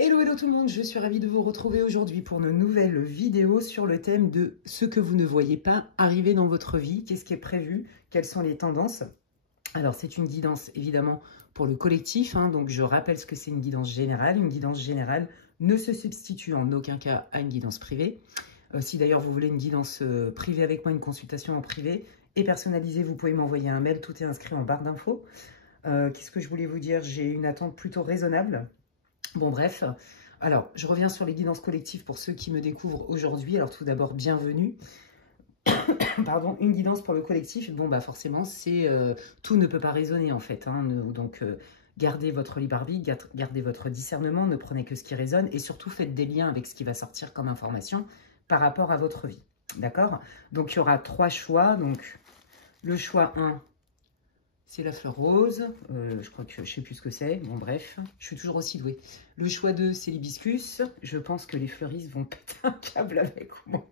Hello, hello tout le monde, je suis ravie de vous retrouver aujourd'hui pour une nouvelle vidéo sur le thème de ce que vous ne voyez pas arriver dans votre vie, qu'est-ce qui est prévu, quelles sont les tendances. Alors c'est une guidance évidemment pour le collectif, donc je rappelle ce que c'est une guidance générale. Une guidance générale ne se substitue en aucun cas à une guidance privée. Si d'ailleurs vous voulez une guidance privée avec moi, une consultation en privé et personnalisée, vous pouvez m'envoyer un mail, tout est inscrit en barre d'infos. Qu'est-ce que je voulais vous dire? J'ai une attente plutôt raisonnable. Bon bref, alors je reviens sur les guidances collectives pour ceux qui me découvrent aujourd'hui. Alors tout d'abord, bienvenue. Pardon, une guidance pour le collectif. Bon bah forcément, c'est tout ne peut pas résonner en fait. Donc gardez votre libre arbitre, gardez votre discernement, ne prenez que ce qui résonne et surtout faites des liens avec ce qui va sortir comme information par rapport à votre vie. D'accord? Donc il y aura 3 choix. Donc le choix 1. C'est la fleur rose, je crois que je ne sais plus ce que c'est, bon bref, je suis toujours aussi douée. Le choix 2, c'est l'hibiscus, je pense que les fleuristes vont péter un câble avec moi.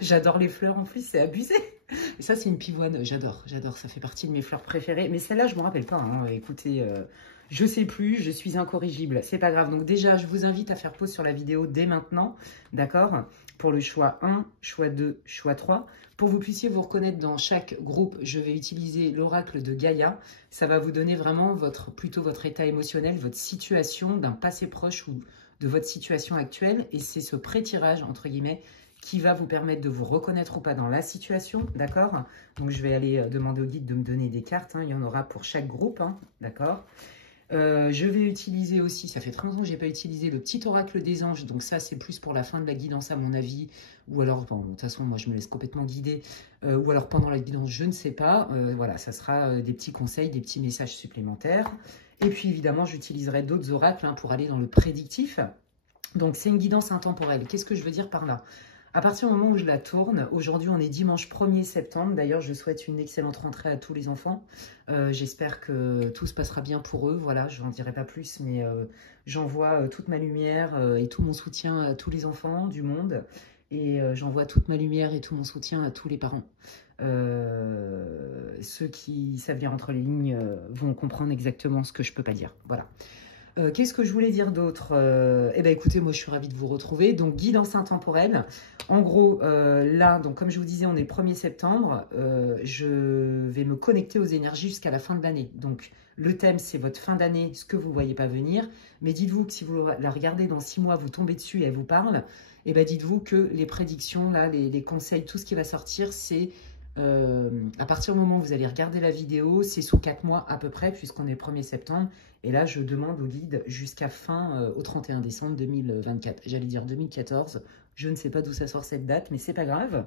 J'adore les fleurs en plus, c'est abusé. Et ça c'est une pivoine, j'adore, ça fait partie de mes fleurs préférées. Mais celle-là, je ne me rappelle pas, écoutez, je ne sais plus, je suis incorrigible, c'est pas grave. Donc déjà, je vous invite à faire pause sur la vidéo dès maintenant, d'accord? Pour le choix 1, choix 2, choix 3. Pour que vous puissiez vous reconnaître dans chaque groupe, je vais utiliser l'oracle de Gaïa. Ça va vous donner vraiment plutôt votre état émotionnel, votre situation d'un passé proche ou de votre situation actuelle. Et c'est ce pré-tirage, entre guillemets, qui va vous permettre de vous reconnaître ou pas dans la situation, d'accord? Donc, je vais aller demander au guide de me donner des cartes. Il y en aura pour chaque groupe, d'accord? Je vais utiliser aussi, ça fait très longtemps que je n'ai pas utilisé le petit oracle des anges, donc ça c'est plus pour la fin de la guidance à mon avis, ou alors, bon, de toute façon moi je me laisse complètement guider, ou alors pendant la guidance, je ne sais pas, voilà, ça sera des petits conseils, des petits messages supplémentaires, et puis évidemment j'utiliserai d'autres oracles pour aller dans le prédictif. Donc c'est une guidance intemporelle. Qu'est-ce que je veux dire par là? À partir du moment où je la tourne, aujourd'hui on est dimanche 1er septembre, d'ailleurs je souhaite une excellente rentrée à tous les enfants. J'espère que tout se passera bien pour eux, voilà, je n'en dirai pas plus, mais j'envoie toute ma lumière et tout mon soutien à tous les enfants du monde. Et j'envoie toute ma lumière et tout mon soutien à tous les parents. Ceux qui savent lire entre les lignes vont comprendre exactement ce que je ne peux pas dire, voilà. Qu'est-ce que je voulais dire d'autre? Eh bien, écoutez, moi, je suis ravie de vous retrouver. Donc, guidance intemporelle. En gros, là, donc, comme je vous disais, on est le 1er septembre. Je vais me connecter aux énergies jusqu'à la fin de l'année. Donc, le thème, c'est votre fin d'année, ce que vous ne voyez pas venir. Mais dites-vous que si vous la regardez dans 6 mois, vous tombez dessus et elle vous parle, eh bien, dites-vous que les prédictions, là, les conseils, tout ce qui va sortir, c'est... à partir du moment où vous allez regarder la vidéo, c'est sous 4 mois à peu près, puisqu'on est le 1er septembre. Et là, je demande au guide jusqu'à au 31 décembre 2024. J'allais dire 2014. Je ne sais pas d'où ça sort cette date, mais c'est pas grave.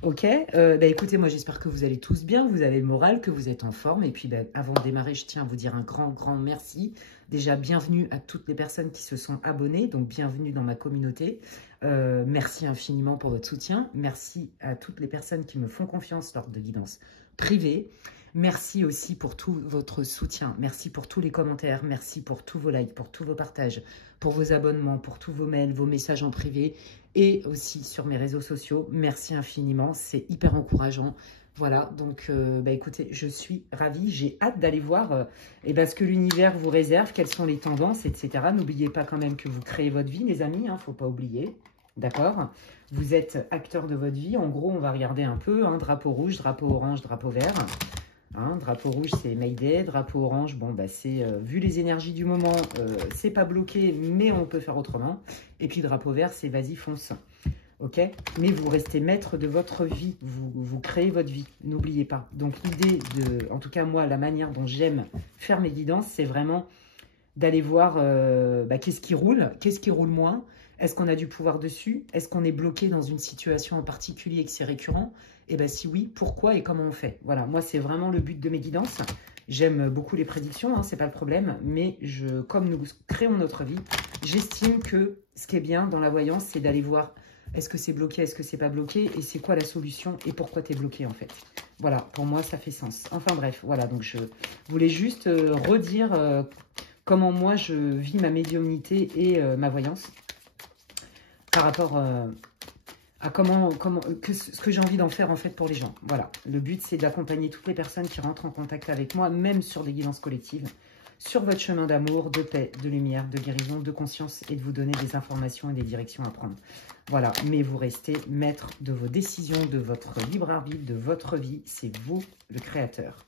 Ok, écoutez, moi j'espère que vous allez tous bien, vous avez le moral, que vous êtes en forme. Et puis avant de démarrer, je tiens à vous dire un grand, grand merci. Déjà, bienvenue à toutes les personnes qui se sont abonnées, donc bienvenue dans ma communauté. Merci infiniment pour votre soutien. Merci à toutes les personnes qui me font confiance lors de guidance privée. Merci aussi pour tout votre soutien. Merci pour tous les commentaires. Merci pour tous vos likes, pour tous vos partages, pour vos abonnements, pour tous vos mails, vos messages en privé et aussi sur mes réseaux sociaux. Merci infiniment. C'est hyper encourageant. Voilà, donc écoutez, je suis ravie. J'ai hâte d'aller voir ce que l'univers vous réserve, quelles sont les tendances, etc. N'oubliez pas quand même que vous créez votre vie, les amis. Faut pas oublier. D'accord? Vous êtes acteur de votre vie. En gros, on va regarder un peu. Drapeau rouge, drapeau orange, drapeau vert. Drapeau rouge, c'est Mayday. Drapeau orange, c'est vu les énergies du moment, c'est pas bloqué, mais on peut faire autrement. Et puis drapeau vert, c'est vas-y, fonce. Ok? Mais vous restez maître de votre vie. Vous créez votre vie. N'oubliez pas. Donc l'idée en tout cas moi, la manière dont j'aime faire mes guidances, c'est vraiment d'aller voir qu'est-ce qui roule moins. Est-ce qu'on a du pouvoir dessus? Est-ce qu'on est bloqué dans une situation en particulier et que c'est récurrent? Et bien si oui, pourquoi et comment on fait? Voilà, moi c'est vraiment le but de mes guidances. J'aime beaucoup les prédictions, c'est pas le problème, mais comme nous créons notre vie, j'estime que ce qui est bien dans la voyance, c'est d'aller voir est-ce que c'est bloqué, est-ce que c'est pas bloqué, et c'est quoi la solution et pourquoi tu es bloqué en fait. Voilà, pour moi ça fait sens. Enfin bref, voilà, donc je voulais juste redire comment moi je vis ma médiumnité et ma voyance par rapport à ce que j'ai envie d'en faire en fait pour les gens. Voilà, le but c'est d'accompagner toutes les personnes qui rentrent en contact avec moi, même sur des guidances collectives, sur votre chemin d'amour, de paix, de lumière, de guérison, de conscience et de vous donner des informations et des directions à prendre. Voilà, mais vous restez maître de vos décisions, de votre libre arbitre, de votre vie. C'est vous le créateur.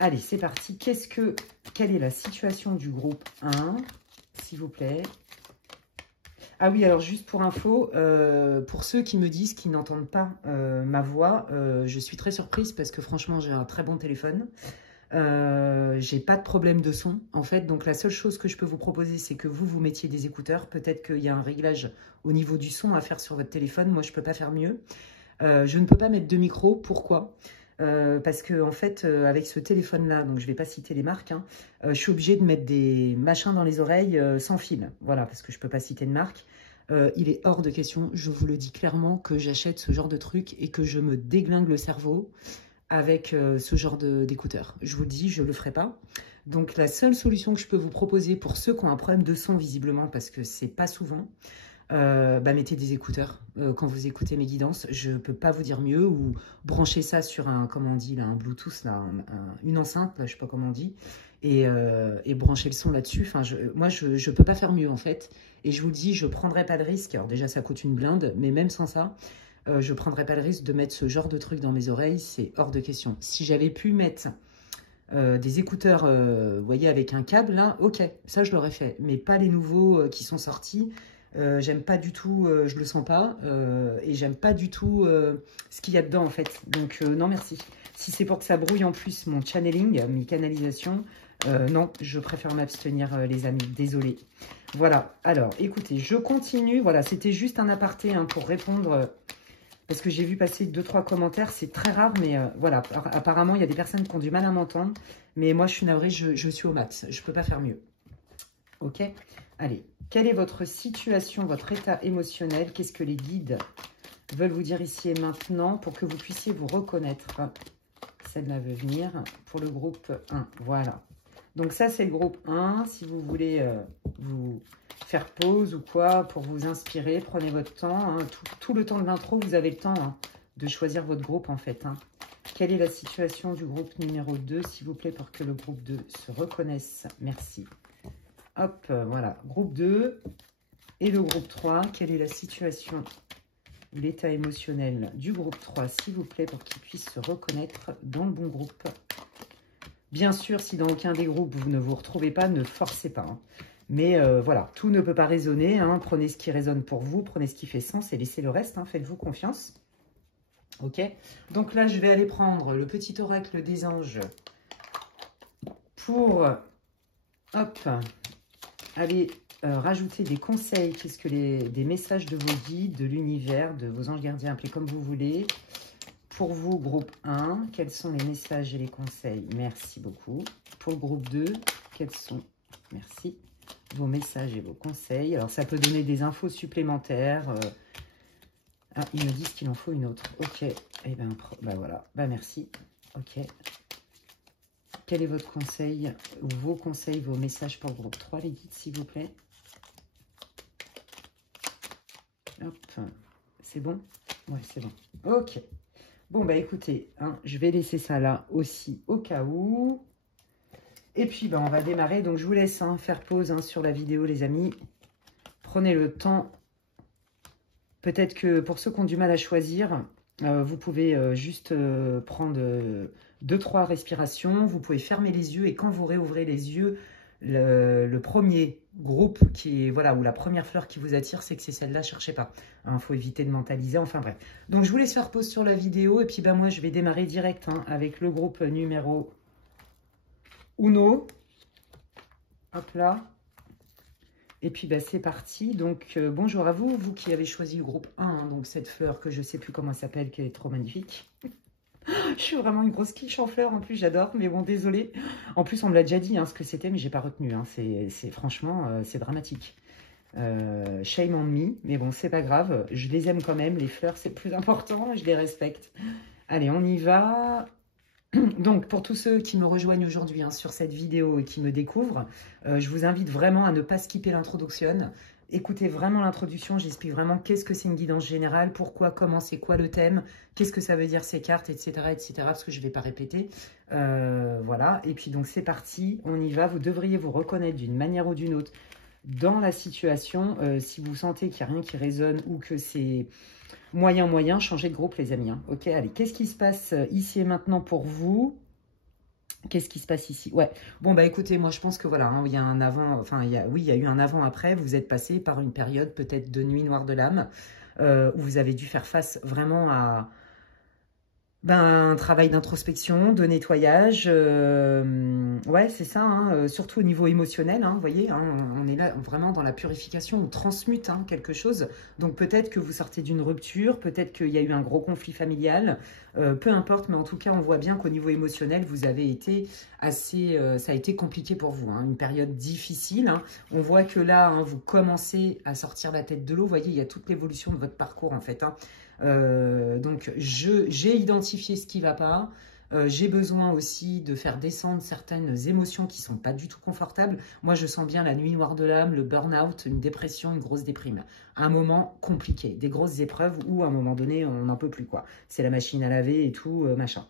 Allez, c'est parti. Quelle est la situation du groupe 1, s'il vous plaît? Ah oui, alors juste pour info, pour ceux qui me disent qu'ils n'entendent pas ma voix, je suis très surprise parce que franchement, j'ai un très bon téléphone. J'ai pas de problème de son, en fait. Donc, la seule chose que je peux vous proposer, c'est que vous mettiez des écouteurs. Peut-être qu'il y a un réglage au niveau du son à faire sur votre téléphone. Moi, je peux pas faire mieux. Je ne peux pas mettre de micro. Pourquoi? Parce que en fait, avec ce téléphone-là, donc je vais pas citer les marques, hein, je suis obligée de mettre des machins dans les oreilles sans fil. Voilà, parce que je peux pas citer de marque. Il est hors de question, je vous le dis clairement, que j'achète ce genre de truc et que je me déglingue le cerveau avec ce genre d'écouteurs. Je vous le dis, je le ferai pas. Donc la seule solution que je peux vous proposer pour ceux qui ont un problème de son visiblement, parce que c'est pas souvent, mettez des écouteurs quand vous écoutez mes guidances. Je peux pas vous dire mieux, ou branchez ça sur un, comment on dit, là, un Bluetooth, là, une enceinte, là, je sais pas comment on dit, et branchez le son là-dessus. Enfin, moi, je peux pas faire mieux en fait. Et je vous le dis, je prendrai pas de risque. Alors déjà, ça coûte une blinde, mais même sans ça, je prendrai pas le risque de mettre ce genre de truc dans mes oreilles. C'est hors de question. Si j'avais pu mettre des écouteurs, vous voyez, avec un câble, là, ok, ça je l'aurais fait. Mais pas les nouveaux qui sont sortis. J'aime pas du tout, je le sens pas, et j'aime pas du tout ce qu'il y a dedans en fait. Donc non merci. Si c'est pour que ça brouille en plus mon channeling, mes canalisations, non, je préfère m'abstenir les amis, désolé. Voilà, alors écoutez, je continue. Voilà, c'était juste un aparté hein, pour répondre, parce que j'ai vu passer 2-3 commentaires, c'est très rare, mais voilà, apparemment il y a des personnes qui ont du mal à m'entendre, mais moi je suis navrée, je suis au max, je peux pas faire mieux. Ok, allez. Quelle est votre situation, votre état émotionnel? Qu'est-ce que les guides veulent vous dire ici et maintenant pour que vous puissiez vous reconnaître? Celle-là veut venir pour le groupe 1. Voilà. Donc ça, c'est le groupe 1. Si vous voulez vous faire pause ou quoi pour vous inspirer, prenez votre temps. Hein. Tout le temps de l'intro, vous avez le temps hein, de choisir votre groupe en fait. Hein. Quelle est la situation du groupe numéro 2, s'il vous plaît, pour que le groupe 2 se reconnaisse? Merci. Hop, voilà, groupe 2 et le groupe 3. Quelle est la situation, l'état émotionnel du groupe 3, s'il vous plaît, pour qu'il puisse se reconnaître dans le bon groupe? Bien sûr, si dans aucun des groupes, vous ne vous retrouvez pas, ne forcez pas. Hein. Mais voilà, tout ne peut pas résonner. Hein. Prenez ce qui résonne pour vous, prenez ce qui fait sens et laissez le reste. Hein. Faites-vous confiance. Ok. Donc là, je vais aller prendre le petit oracle des anges pour... Hop. Allez rajouter des conseils, qu'est-ce que des messages de vos guides, de l'univers, de vos anges gardiens, appelez comme vous voulez. Pour vous, groupe 1, quels sont les messages et les conseils? Merci beaucoup. Pour le groupe 2, quels sont, merci, vos messages et vos conseils? Alors, ça peut donner des infos supplémentaires. Ah, ils me disent qu'il en faut une autre. Ok, et ben voilà, merci. Ok. Quel est votre conseil, vos conseils, vos messages pour le groupe 3, les guides, s'il vous plaît? Hop, c'est bon? Ouais, c'est bon. Ok. Bon, bah écoutez, hein, je vais laisser ça là aussi au cas où. Et puis, bah, on va démarrer. Donc, je vous laisse hein, faire pause hein, sur la vidéo, les amis. Prenez le temps. Peut-être que pour ceux qui ont du mal à choisir, vous pouvez juste prendre 2-3 respirations. Vous pouvez fermer les yeux et quand vous réouvrez les yeux, le premier groupe qui est, voilà, ou la première fleur qui vous attire, c'est que c'est celle-là, cherchez pas. Il faut éviter de mentaliser, enfin bref. Donc, je vous laisse faire pause sur la vidéo et puis, ben, moi, je vais démarrer direct hein, avec le groupe numéro 1. Hop là. Et puis, bah, c'est parti. Donc, bonjour à vous, vous qui avez choisi le groupe 1, hein, donc cette fleur que je ne sais plus comment elle s'appelle, qui est trop magnifique. Je suis vraiment une grosse quiche en fleurs, en plus, j'adore, mais bon, désolé. En plus, on me l'a déjà dit, hein, ce que c'était, mais j'ai pas retenu. Hein. Franchement, c'est dramatique. Shame on me, mais bon, c'est pas grave. Je les aime quand même, les fleurs, c'est le plus important, je les respecte. Allez, on y va. Donc, pour tous ceux qui me rejoignent aujourd'hui hein, sur cette vidéo et qui me découvrent, je vous invite vraiment à ne pas skipper l'introduction écoutez vraiment l'introduction, j'explique vraiment qu'est-ce que c'est une guidance générale, pourquoi, comment, c'est quoi le thème, qu'est-ce que ça veut dire ces cartes, etc., etc., parce que je ne vais pas répéter. Voilà, et puis donc c'est parti, on y va. Vous devriez vous reconnaître d'une manière ou d'une autre dans la situation. Si vous sentez qu'il n'y a rien qui résonne ou que c'est moyen, changez de groupe les amis. Hein. Ok, allez, qu'est-ce qui se passe ici et maintenant pour vous? Qu'est-ce qui se passe ici? Ouais, bon bah écoutez, moi je pense que voilà, hein, il y a un avant, enfin oui, il y a eu un avant-après, vous êtes passé par une période peut-être de nuit noire de l'âme, où vous avez dû faire face vraiment à un travail d'introspection, de nettoyage, ouais, c'est ça, hein, surtout au niveau émotionnel, hein, vous voyez, hein, on est là vraiment dans la purification, on transmute hein, quelque chose, donc peut-être que vous sortez d'une rupture, peut-être qu'il y a eu un gros conflit familial, peu importe, mais en tout cas, on voit bien qu'au niveau émotionnel, vous avez été assez, ça a été compliqué pour vous, hein, une période difficile, hein. On voit que là, hein, vous commencez à sortir la tête de l'eau, vous voyez, il y a toute l'évolution de votre parcours en fait, hein. Donc, j'ai identifié ce qui ne va pas. J'ai besoin aussi de faire descendre certaines émotions qui ne sont pas du tout confortables. Moi, je sens bien la nuit noire de l'âme, le burn-out, une dépression, une grosse déprime. Un moment compliqué, des grosses épreuves où, à un moment donné, on n'en peut plus, quoi. C'est la machine à laver et tout, machin.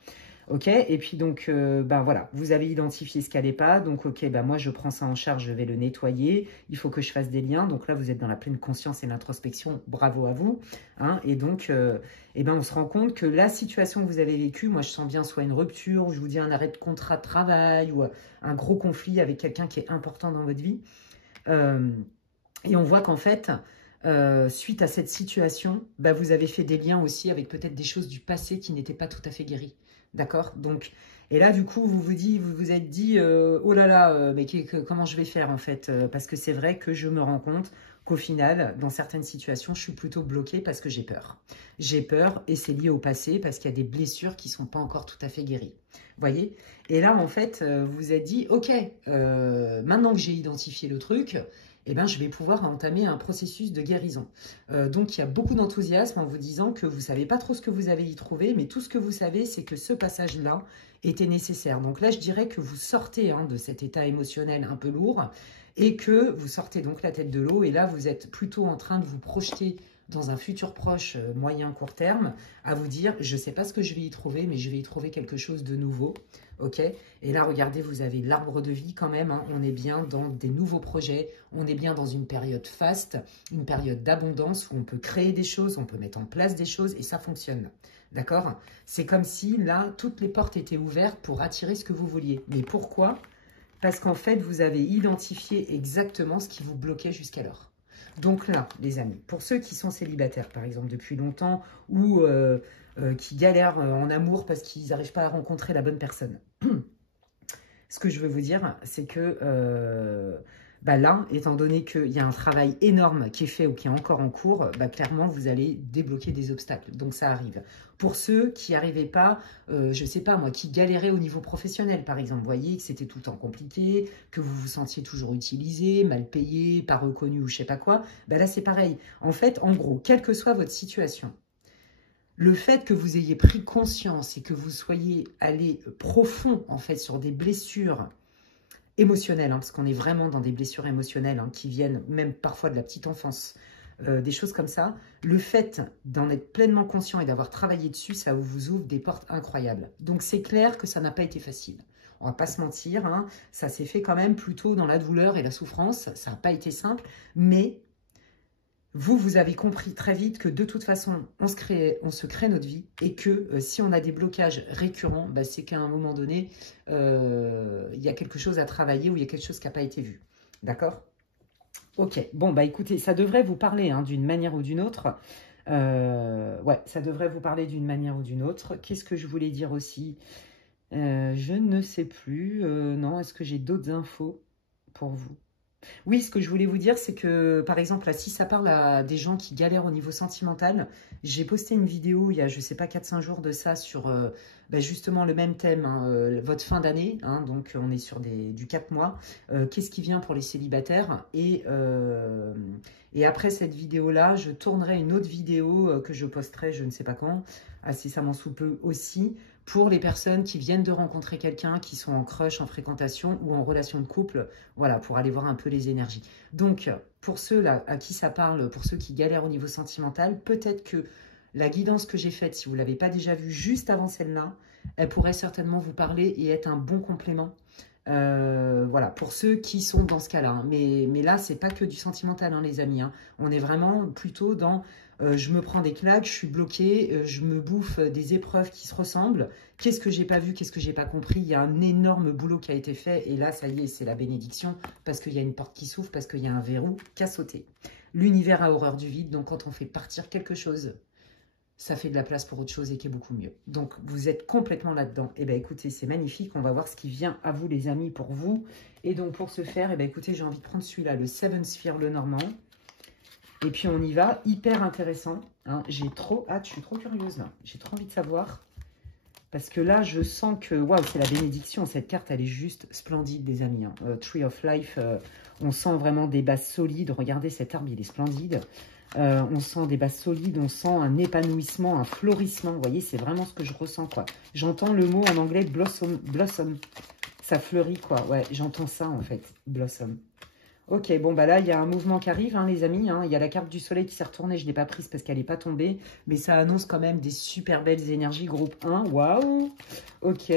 Ok, et puis donc, voilà, vous avez identifié ce qui n'allait pas, donc ok, moi je prends ça en charge, je vais le nettoyer, il faut que je fasse des liens, donc là vous êtes dans la pleine conscience et l'introspection, bravo à vous, hein, et donc, on se rend compte que la situation que vous avez vécue, moi je sens bien soit une rupture, ou je vous dis un arrêt de contrat de travail, ou un gros conflit avec quelqu'un qui est important dans votre vie, et on voit qu'en fait, suite à cette situation, vous avez fait des liens aussi avec peut-être des choses du passé qui n'étaient pas tout à fait guéries. D'accord? Donc, et là, du coup, vous vous êtes dit, oh là là, mais comment je vais faire en fait? Parce que c'est vrai que je me rends compte qu'au final, dans certaines situations, je suis plutôt bloquée parce que j'ai peur. J'ai peur et c'est lié au passé parce qu'il y a des blessures qui ne sont pas encore tout à fait guéries. Vous voyez? Et là, en fait, vous vous êtes dit, ok, maintenant que j'ai identifié le truc, je vais pouvoir entamer un processus de guérison. Donc, il y a beaucoup d'enthousiasme en vous disant que vous ne savez pas trop ce que vous avez y trouvé, mais tout ce que vous savez, c'est que ce passage-là était nécessaire. Donc là, je dirais que vous sortez de cet état émotionnel un peu lourd et que vous sortez donc la tête de l'eau. Et là, vous êtes plutôt en train de vous projeter dans un futur proche, moyen, court terme, à vous dire, je ne sais pas ce que je vais y trouver, mais je vais y trouver quelque chose de nouveau. Ok? Et là, regardez, vous avez l'arbre de vie quand même, hein. On est bien dans des nouveaux projets, on est bien dans une période faste, une période d'abondance où on peut créer des choses, on peut mettre en place des choses et ça fonctionne. D'accord? C'est comme si là, toutes les portes étaient ouvertes pour attirer ce que vous vouliez. Mais pourquoi? Parce qu'en fait, vous avez identifié exactement ce qui vous bloquait jusqu'alors. Donc là, les amis, pour ceux qui sont célibataires, par exemple, depuis longtemps, ou qui galèrent en amour parce qu'ils n'arrivent pas à rencontrer la bonne personne, ce que je veux vous dire, c'est que là, étant donné qu'il y a un travail énorme qui est fait ou qui est encore en cours, clairement, vous allez débloquer des obstacles. Donc, ça arrive. Pour ceux qui n'arrivaient pas, je ne sais pas moi, qui galéraient au niveau professionnel, par exemple, vous voyez que c'était tout le temps compliqué, que vous vous sentiez toujours utilisé, mal payé, pas reconnu ou je ne sais pas quoi, là, c'est pareil. En fait, en gros, quelle que soit votre situation, le fait que vous ayez pris conscience et que vous soyez allé profond, en fait, sur des blessures émotionnelles, hein, parce qu'on est vraiment dans des blessures émotionnelles hein, qui viennent même parfois de la petite enfance, des choses comme ça, le fait d'en être pleinement conscient et d'avoir travaillé dessus, ça vous ouvre des portes incroyables. Donc, c'est clair que ça n'a pas été facile. On va pas se mentir, hein, ça s'est fait quand même plutôt dans la douleur et la souffrance. Ça n'a pas été simple, mais vous avez compris très vite que de toute façon, on se crée notre vie et que si on a des blocages récurrents, c'est qu'à un moment donné, il y a quelque chose à travailler ou il y a quelque chose qui n'a pas été vu. D'accord? Ok, bon, écoutez, ça devrait vous parler hein, d'une manière ou d'une autre. Ouais, ça devrait vous parler d'une manière ou d'une autre. Qu'est-ce que je voulais dire aussi? Je ne sais plus. Non, est-ce que j'ai d'autres infos pour vous? Oui, ce que je voulais vous dire, c'est que, par exemple, là, si ça parle à des gens qui galèrent au niveau sentimental, j'ai posté une vidéo il y a, je ne sais pas, 4-5 jours de ça sur justement le même thème, hein, votre fin d'année. Hein, donc, on est sur du 4 mois. Qu'est-ce qui vient pour les célibataires? Et après cette vidéo-là, je tournerai une autre vidéo que je posterai, je ne sais pas quand, incessamment sous peu aussi, Pour les personnes qui viennent de rencontrer quelqu'un, qui sont en crush, en fréquentation ou en relation de couple, voilà, pour aller voir un peu les énergies. Donc, pour ceux-là à qui ça parle, pour ceux qui galèrent au niveau sentimental, peut-être que la guidance que j'ai faite, si vous ne l'avez pas déjà vue juste avant celle-là, elle pourrait certainement vous parler et être un bon complément. Voilà, pour ceux qui sont dans ce cas-là. Hein. Mais là, c'est pas que du sentimental, hein, les amis. Hein. On est vraiment plutôt dans je me prends des claques, je suis bloquée, je me bouffe des épreuves qui se ressemblent. Qu'est-ce que j'ai pas vu, qu'est-ce que j'ai pas compris? Il y a un énorme boulot qui a été fait. Et là, ça y est, c'est la bénédiction parce qu'il y a une porte qui s'ouvre, parce qu'il y a un verrou qui a sauté. L'univers a horreur du vide, donc quand on fait partir quelque chose, ça fait de la place pour autre chose et qui est beaucoup mieux. Donc, vous êtes complètement là-dedans. Eh bien, écoutez, c'est magnifique. On va voir ce qui vient à vous, les amis, pour vous. Et donc, pour ce faire, eh bien, écoutez, j'ai envie de prendre celui-là, le Seven Sphere, le normand. Et puis, on y va. Hyper intéressant. Hein. J'ai trop hâte, je suis trop curieuse, là. J'ai trop envie de savoir. Parce que là, je sens que, waouh, c'est la bénédiction. Cette carte, elle est juste splendide, les amis. Hein. Tree of Life, on sent vraiment des bases solides. Regardez, cet arbre, il est splendide. On sent des bases solides, on sent un épanouissement, un florissement. Vous voyez, c'est vraiment ce que je ressens, quoi. J'entends le mot en anglais blossom, blossom. Ça fleurit, quoi. Ouais, j'entends ça, en fait, blossom. Ok, bon, bah là, il y a un mouvement qui arrive, hein, les amis. Hein. Il y a la carte du soleil qui s'est retournée. Je ne l'ai pas prise parce qu'elle n'est pas tombée. Mais ça annonce quand même des super belles énergies. Groupe 1, waouh. Ok,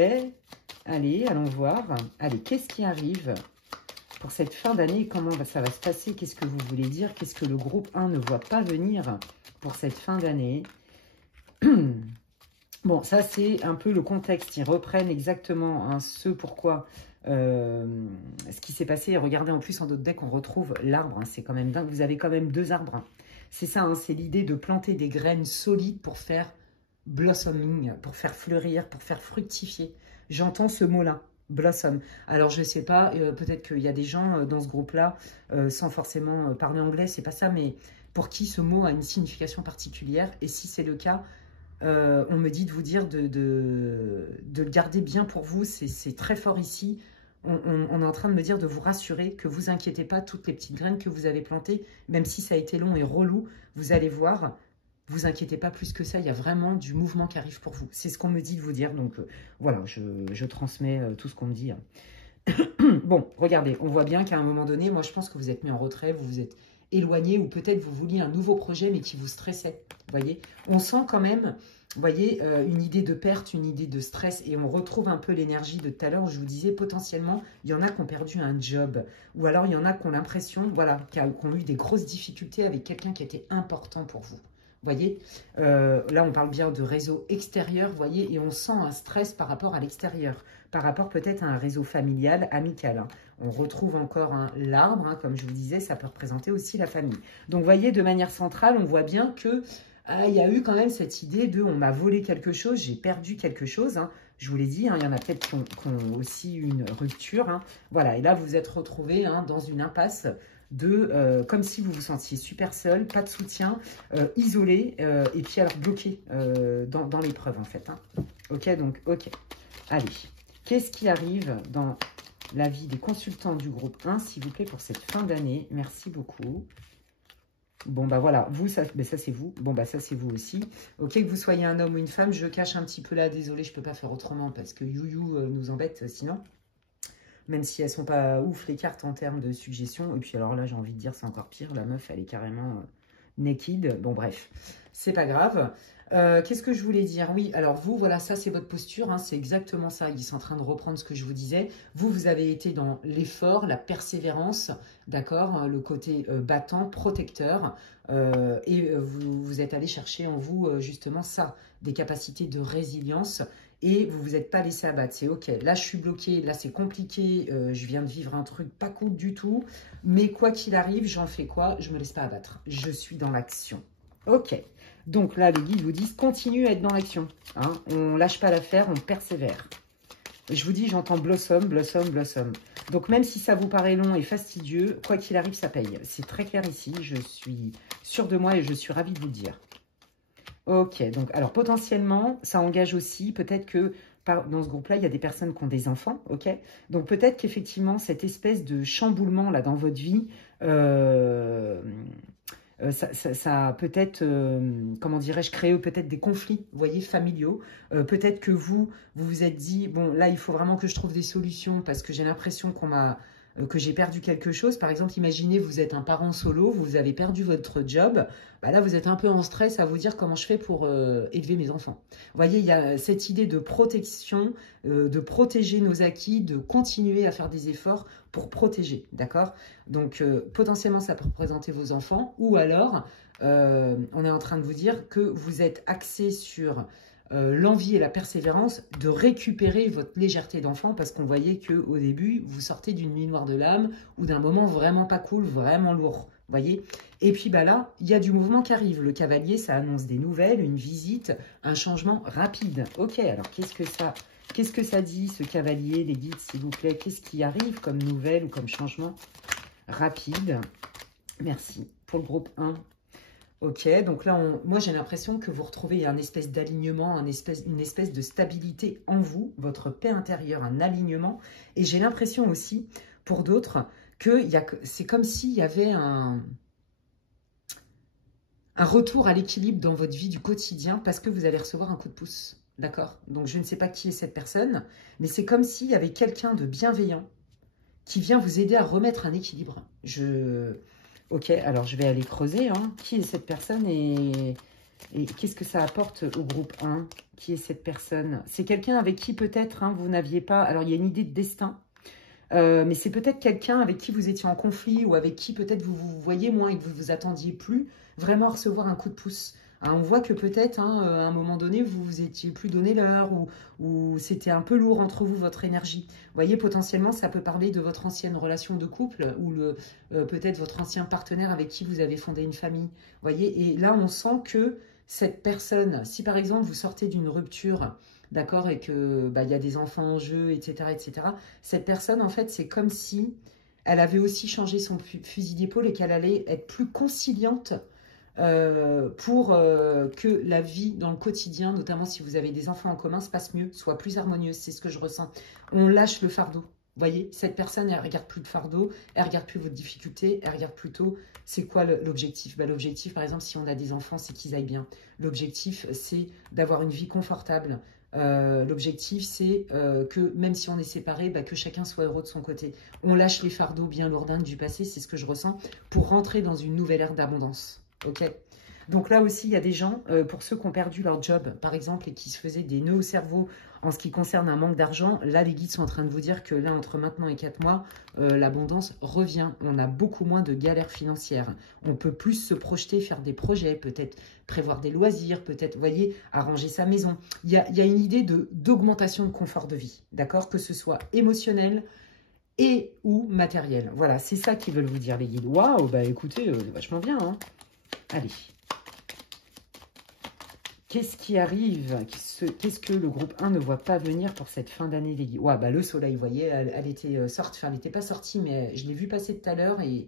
allez, allons voir. Allez, qu'est-ce qui arrive pour cette fin d'année? Comment ça va se passer? Qu'est-ce que vous voulez dire? Qu'est-ce que le groupe 1 ne voit pas venir pour cette fin d'année? Bon, ça, c'est un peu le contexte. Ils reprennent exactement hein, ce pourquoi... ce qui s'est passé, regardez en plus en d'autres decks, on retrouve l'arbre, hein, c'est quand même dingue, vous avez quand même 2 arbres, hein. C'est ça, hein, c'est l'idée de planter des graines solides pour faire blossoming, pour faire fleurir, pour faire fructifier. J'entends ce mot-là, blossom. Alors je sais pas, peut-être qu'il y a des gens dans ce groupe-là, sans forcément parler anglais, c'est pas ça, mais pour qui ce mot a une signification particulière, et si c'est le cas, on me dit de vous dire de le garder bien pour vous, c'est très fort ici. On est en train de me dire de vous rassurer que vous inquiétez pas, toutes les petites graines que vous avez plantées, même si ça a été long et relou, vous allez voir, vous inquiétez pas plus que ça, il y a vraiment du mouvement qui arrive pour vous. C'est ce qu'on me dit de vous dire, donc voilà, je transmets tout ce qu'on me dit. Bon, regardez, on voit bien qu'à un moment donné, moi je pense que vous êtes mis en retrait, vous vous êtes éloigné, ou peut-être vous vouliez un nouveau projet, mais qui vous stressait, vous voyez. On sent quand même... Vous voyez, une idée de perte, une idée de stress, et on retrouve un peu l'énergie de tout à l'heure où je vous disais, potentiellement, il y en a qui ont perdu un job, ou alors il y en a qui ont l'impression, voilà, qui ont eu des grosses difficultés avec quelqu'un qui était important pour vous. Vous voyez, là on parle bien de réseau extérieur, vous voyez, et on sent un stress par rapport à l'extérieur, par rapport peut-être à un réseau familial, amical. Hein. On retrouve encore hein, l'arbre, hein, comme je vous disais, ça peut représenter aussi la famille. Donc vous voyez, de manière centrale, on voit bien que il y a eu quand même cette idée de on m'a volé quelque chose, j'ai perdu quelque chose. Hein. Je vous l'ai dit, hein, il y en a peut-être qui ont aussi une rupture. Hein. Voilà, et là vous êtes retrouvés hein, dans une impasse de comme si vous vous sentiez super seul, pas de soutien, isolé et puis alors bloqué dans l'épreuve en fait. Hein. Ok, donc ok. Allez, qu'est-ce qui arrive dans la vie des consultants du groupe 1, s'il vous plaît, pour cette fin d'année? Merci beaucoup. Bon, bah voilà, vous, ça, bah, ça c'est vous. Bon, bah ça c'est vous aussi. Ok, que vous soyez un homme ou une femme, je cache un petit peu là. Désolée, je peux pas faire autrement parce que You nous embête sinon. Même si elles sont pas ouf les cartes en termes de suggestions. Et puis alors là, j'ai envie de dire, c'est encore pire. La meuf, elle est carrément naked. Bon, bref, c'est pas grave. Qu'est-ce que je voulais dire? Oui, alors vous, voilà, ça c'est votre posture, hein, c'est exactement ça. Ils sont en train de reprendre ce que je vous disais. Vous avez été dans l'effort, la persévérance, d'accord, hein, le côté battant, protecteur, et vous êtes allé chercher en vous justement ça, des capacités de résilience, et vous vous êtes pas laissé abattre. C'est ok, là je suis bloqué, là c'est compliqué, je viens de vivre un truc pas cool du tout, mais quoi qu'il arrive, j'en fais quoi? Je me laisse pas abattre, je suis dans l'action. Ok. Donc là, les guides vous disent, continue à être dans l'action. Hein. On lâche pas l'affaire, on persévère. Je vous dis, j'entends blossom, blossom, blossom. Donc même si ça vous paraît long et fastidieux, quoi qu'il arrive, ça paye. C'est très clair ici, je suis sûre de moi et je suis ravie de vous le dire. Ok, donc alors potentiellement, ça engage aussi, peut-être que dans ce groupe-là, il y a des personnes qui ont des enfants, ok? Donc peut-être qu'effectivement, cette espèce de chamboulement là dans votre vie... ça a peut-être, comment dirais-je, créé peut-être des conflits, vous voyez, familiaux. Peut-être que vous vous êtes dit, bon, là, il faut vraiment que je trouve des solutions parce que j'ai l'impression que j'ai perdu quelque chose. Par exemple, imaginez, vous êtes un parent solo, vous avez perdu votre job. Bah là, vous êtes un peu en stress à vous dire comment je fais pour élever mes enfants. Vous voyez, il y a cette idée de protection, de protéger nos acquis, de continuer à faire des efforts pour protéger, d'accord? Donc, potentiellement, ça peut représenter vos enfants. Ou alors, on est en train de vous dire que vous êtes axé sur l'envie et la persévérance de récupérer votre légèreté d'enfant parce qu'on voyait qu'au début, vous sortez d'une nuit noire de l'âme ou d'un moment vraiment pas cool, vraiment lourd. Voyez. Et puis bah là, il y a du mouvement qui arrive. Le cavalier, ça annonce des nouvelles, une visite, un changement rapide. Ok, alors qu'est-ce que ça dit, ce cavalier, les guides, s'il vous plaît? Qu'est-ce qui arrive comme nouvelle ou comme changement rapide? Merci. Pour le groupe 1. Ok, donc là, moi j'ai l'impression que vous retrouvez un espèce d'alignement, une espèce de stabilité en vous, votre paix intérieure, un alignement. Et j'ai l'impression aussi, pour d'autres, que c'est comme s'il y avait un retour à l'équilibre dans votre vie du quotidien parce que vous allez recevoir un coup de pouce. D'accord? Donc je ne sais pas qui est cette personne, mais c'est comme s'il y avait quelqu'un de bienveillant qui vient vous aider à remettre un équilibre. Ok, alors je vais aller creuser. Hein. Qui est cette personne et qu'est-ce que ça apporte au groupe 1? Qui est cette personne? C'est quelqu'un avec qui peut-être hein, vous n'aviez pas... Alors, il y a une idée de destin, mais c'est peut-être quelqu'un avec qui vous étiez en conflit ou avec qui peut-être vous vous voyez moins et que vous vous attendiez plus vraiment à recevoir un coup de pouce. Hein, on voit que peut-être, hein, à un moment donné, vous vous étiez plus donné l'heure ou c'était un peu lourd entre vous, votre énergie. Vous voyez, potentiellement, ça peut parler de votre ancienne relation de couple ou peut-être votre ancien partenaire avec qui vous avez fondé une famille. Vous voyez, et là, on sent que cette personne, si par exemple, vous sortez d'une rupture, d'accord, et que bah, y a des enfants en jeu, etc., cette personne, en fait, c'est comme si elle avait aussi changé son fusil d'épaule et qu'elle allait être plus conciliante pour que la vie dans le quotidien, notamment si vous avez des enfants en commun, se passe mieux, soit plus harmonieuse. C'est ce que je ressens. On lâche le fardeau. Vous voyez, cette personne, elle ne regarde plus de fardeau, elle ne regarde plus votre difficulté, elle regarde plutôt, c'est quoi l'objectif? Bah, l'objectif, par exemple, si on a des enfants, c'est qu'ils aillent bien. L'objectif, c'est d'avoir une vie confortable. L'objectif, c'est que même si on est séparés, bah, que chacun soit heureux de son côté. On lâche les fardeaux bien lourdingues du passé, c'est ce que je ressens, pour rentrer dans une nouvelle ère d'abondance. Ok. Donc là aussi, il y a des gens, pour ceux qui ont perdu leur job, par exemple, et qui se faisaient des nœuds au cerveau en ce qui concerne un manque d'argent, là, les guides sont en train de vous dire que là, entre maintenant et 4 mois, l'abondance revient. On a beaucoup moins de galères financières. On peut plus se projeter, faire des projets, peut-être prévoir des loisirs, peut-être, vous voyez, arranger sa maison. Il y a une idée d'augmentation de confort de vie, d'accord? Que ce soit émotionnel et ou matériel. Voilà, c'est ça qu'ils veulent vous dire, les guides. Waouh, bah écoutez, vachement bien, hein. Allez. Qu'est-ce qui arrive? Qu'est-ce que le groupe 1 ne voit pas venir pour cette fin d'année, les guides? Ouais, bah le soleil, vous voyez, elle était sortie, enfin, elle n'était pas sortie, mais je l'ai vue passer tout à l'heure et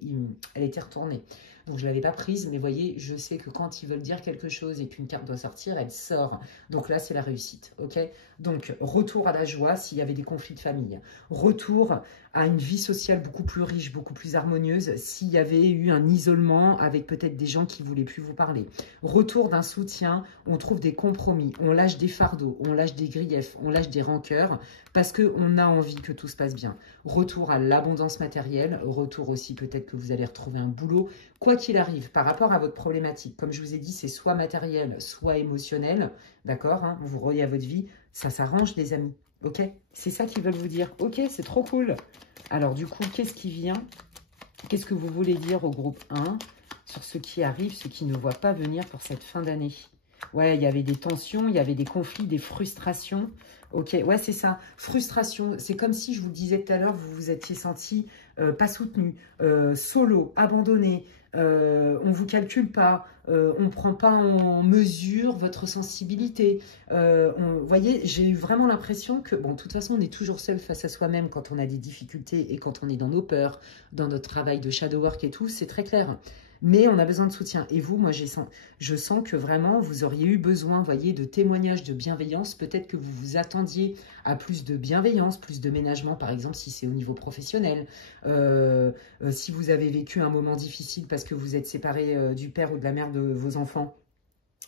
elle était retournée. Donc, je ne l'avais pas prise, mais vous voyez, je sais que quand ils veulent dire quelque chose et qu'une carte doit sortir, elle sort. Donc là, c'est la réussite, ok? Donc, retour à la joie s'il y avait des conflits de famille. Retour à une vie sociale beaucoup plus riche, beaucoup plus harmonieuse s'il y avait eu un isolement avec peut-être des gens qui ne voulaient plus vous parler. Retour d'un soutien, on trouve des compromis, on lâche des fardeaux, on lâche des griefs, on lâche des rancœurs parce qu'on a envie que tout se passe bien. Retour à l'abondance matérielle, retour aussi peut-être que vous allez retrouver un boulot. Quoi qu'il arrive, par rapport à votre problématique, comme je vous ai dit, c'est soit matériel, soit émotionnel, d'accord, hein, vous reliez à votre vie, ça s'arrange les amis, ok? C'est ça qu'ils veulent vous dire, ok, c'est trop cool. Alors du coup, qu'est-ce qui vient? Qu'est-ce que vous voulez dire au groupe 1 sur ce qui arrive, ce qui ne voit pas venir pour cette fin d'année? Ouais, il y avait des tensions, il y avait des conflits, des frustrations. Ok, ouais, c'est ça. Frustration, c'est comme si, je vous le disais tout à l'heure, vous vous étiez senti pas soutenu, solo, abandonné, on ne vous calcule pas, on ne prend pas en mesure votre sensibilité. Vous voyez, j'ai eu vraiment l'impression que, bon, de toute façon, on est toujours seul face à soi-même quand on a des difficultés et quand on est dans nos peurs, dans notre travail de shadow work et tout, c'est très clair. Mais on a besoin de soutien. Et vous, moi, je sens que vraiment, vous auriez eu besoin, voyez, de témoignages de bienveillance. Peut-être que vous vous attendiez à plus de bienveillance, plus de ménagement, par exemple, si c'est au niveau professionnel. Si vous avez vécu un moment difficile parce que vous êtes séparé du père ou de la mère de vos enfants,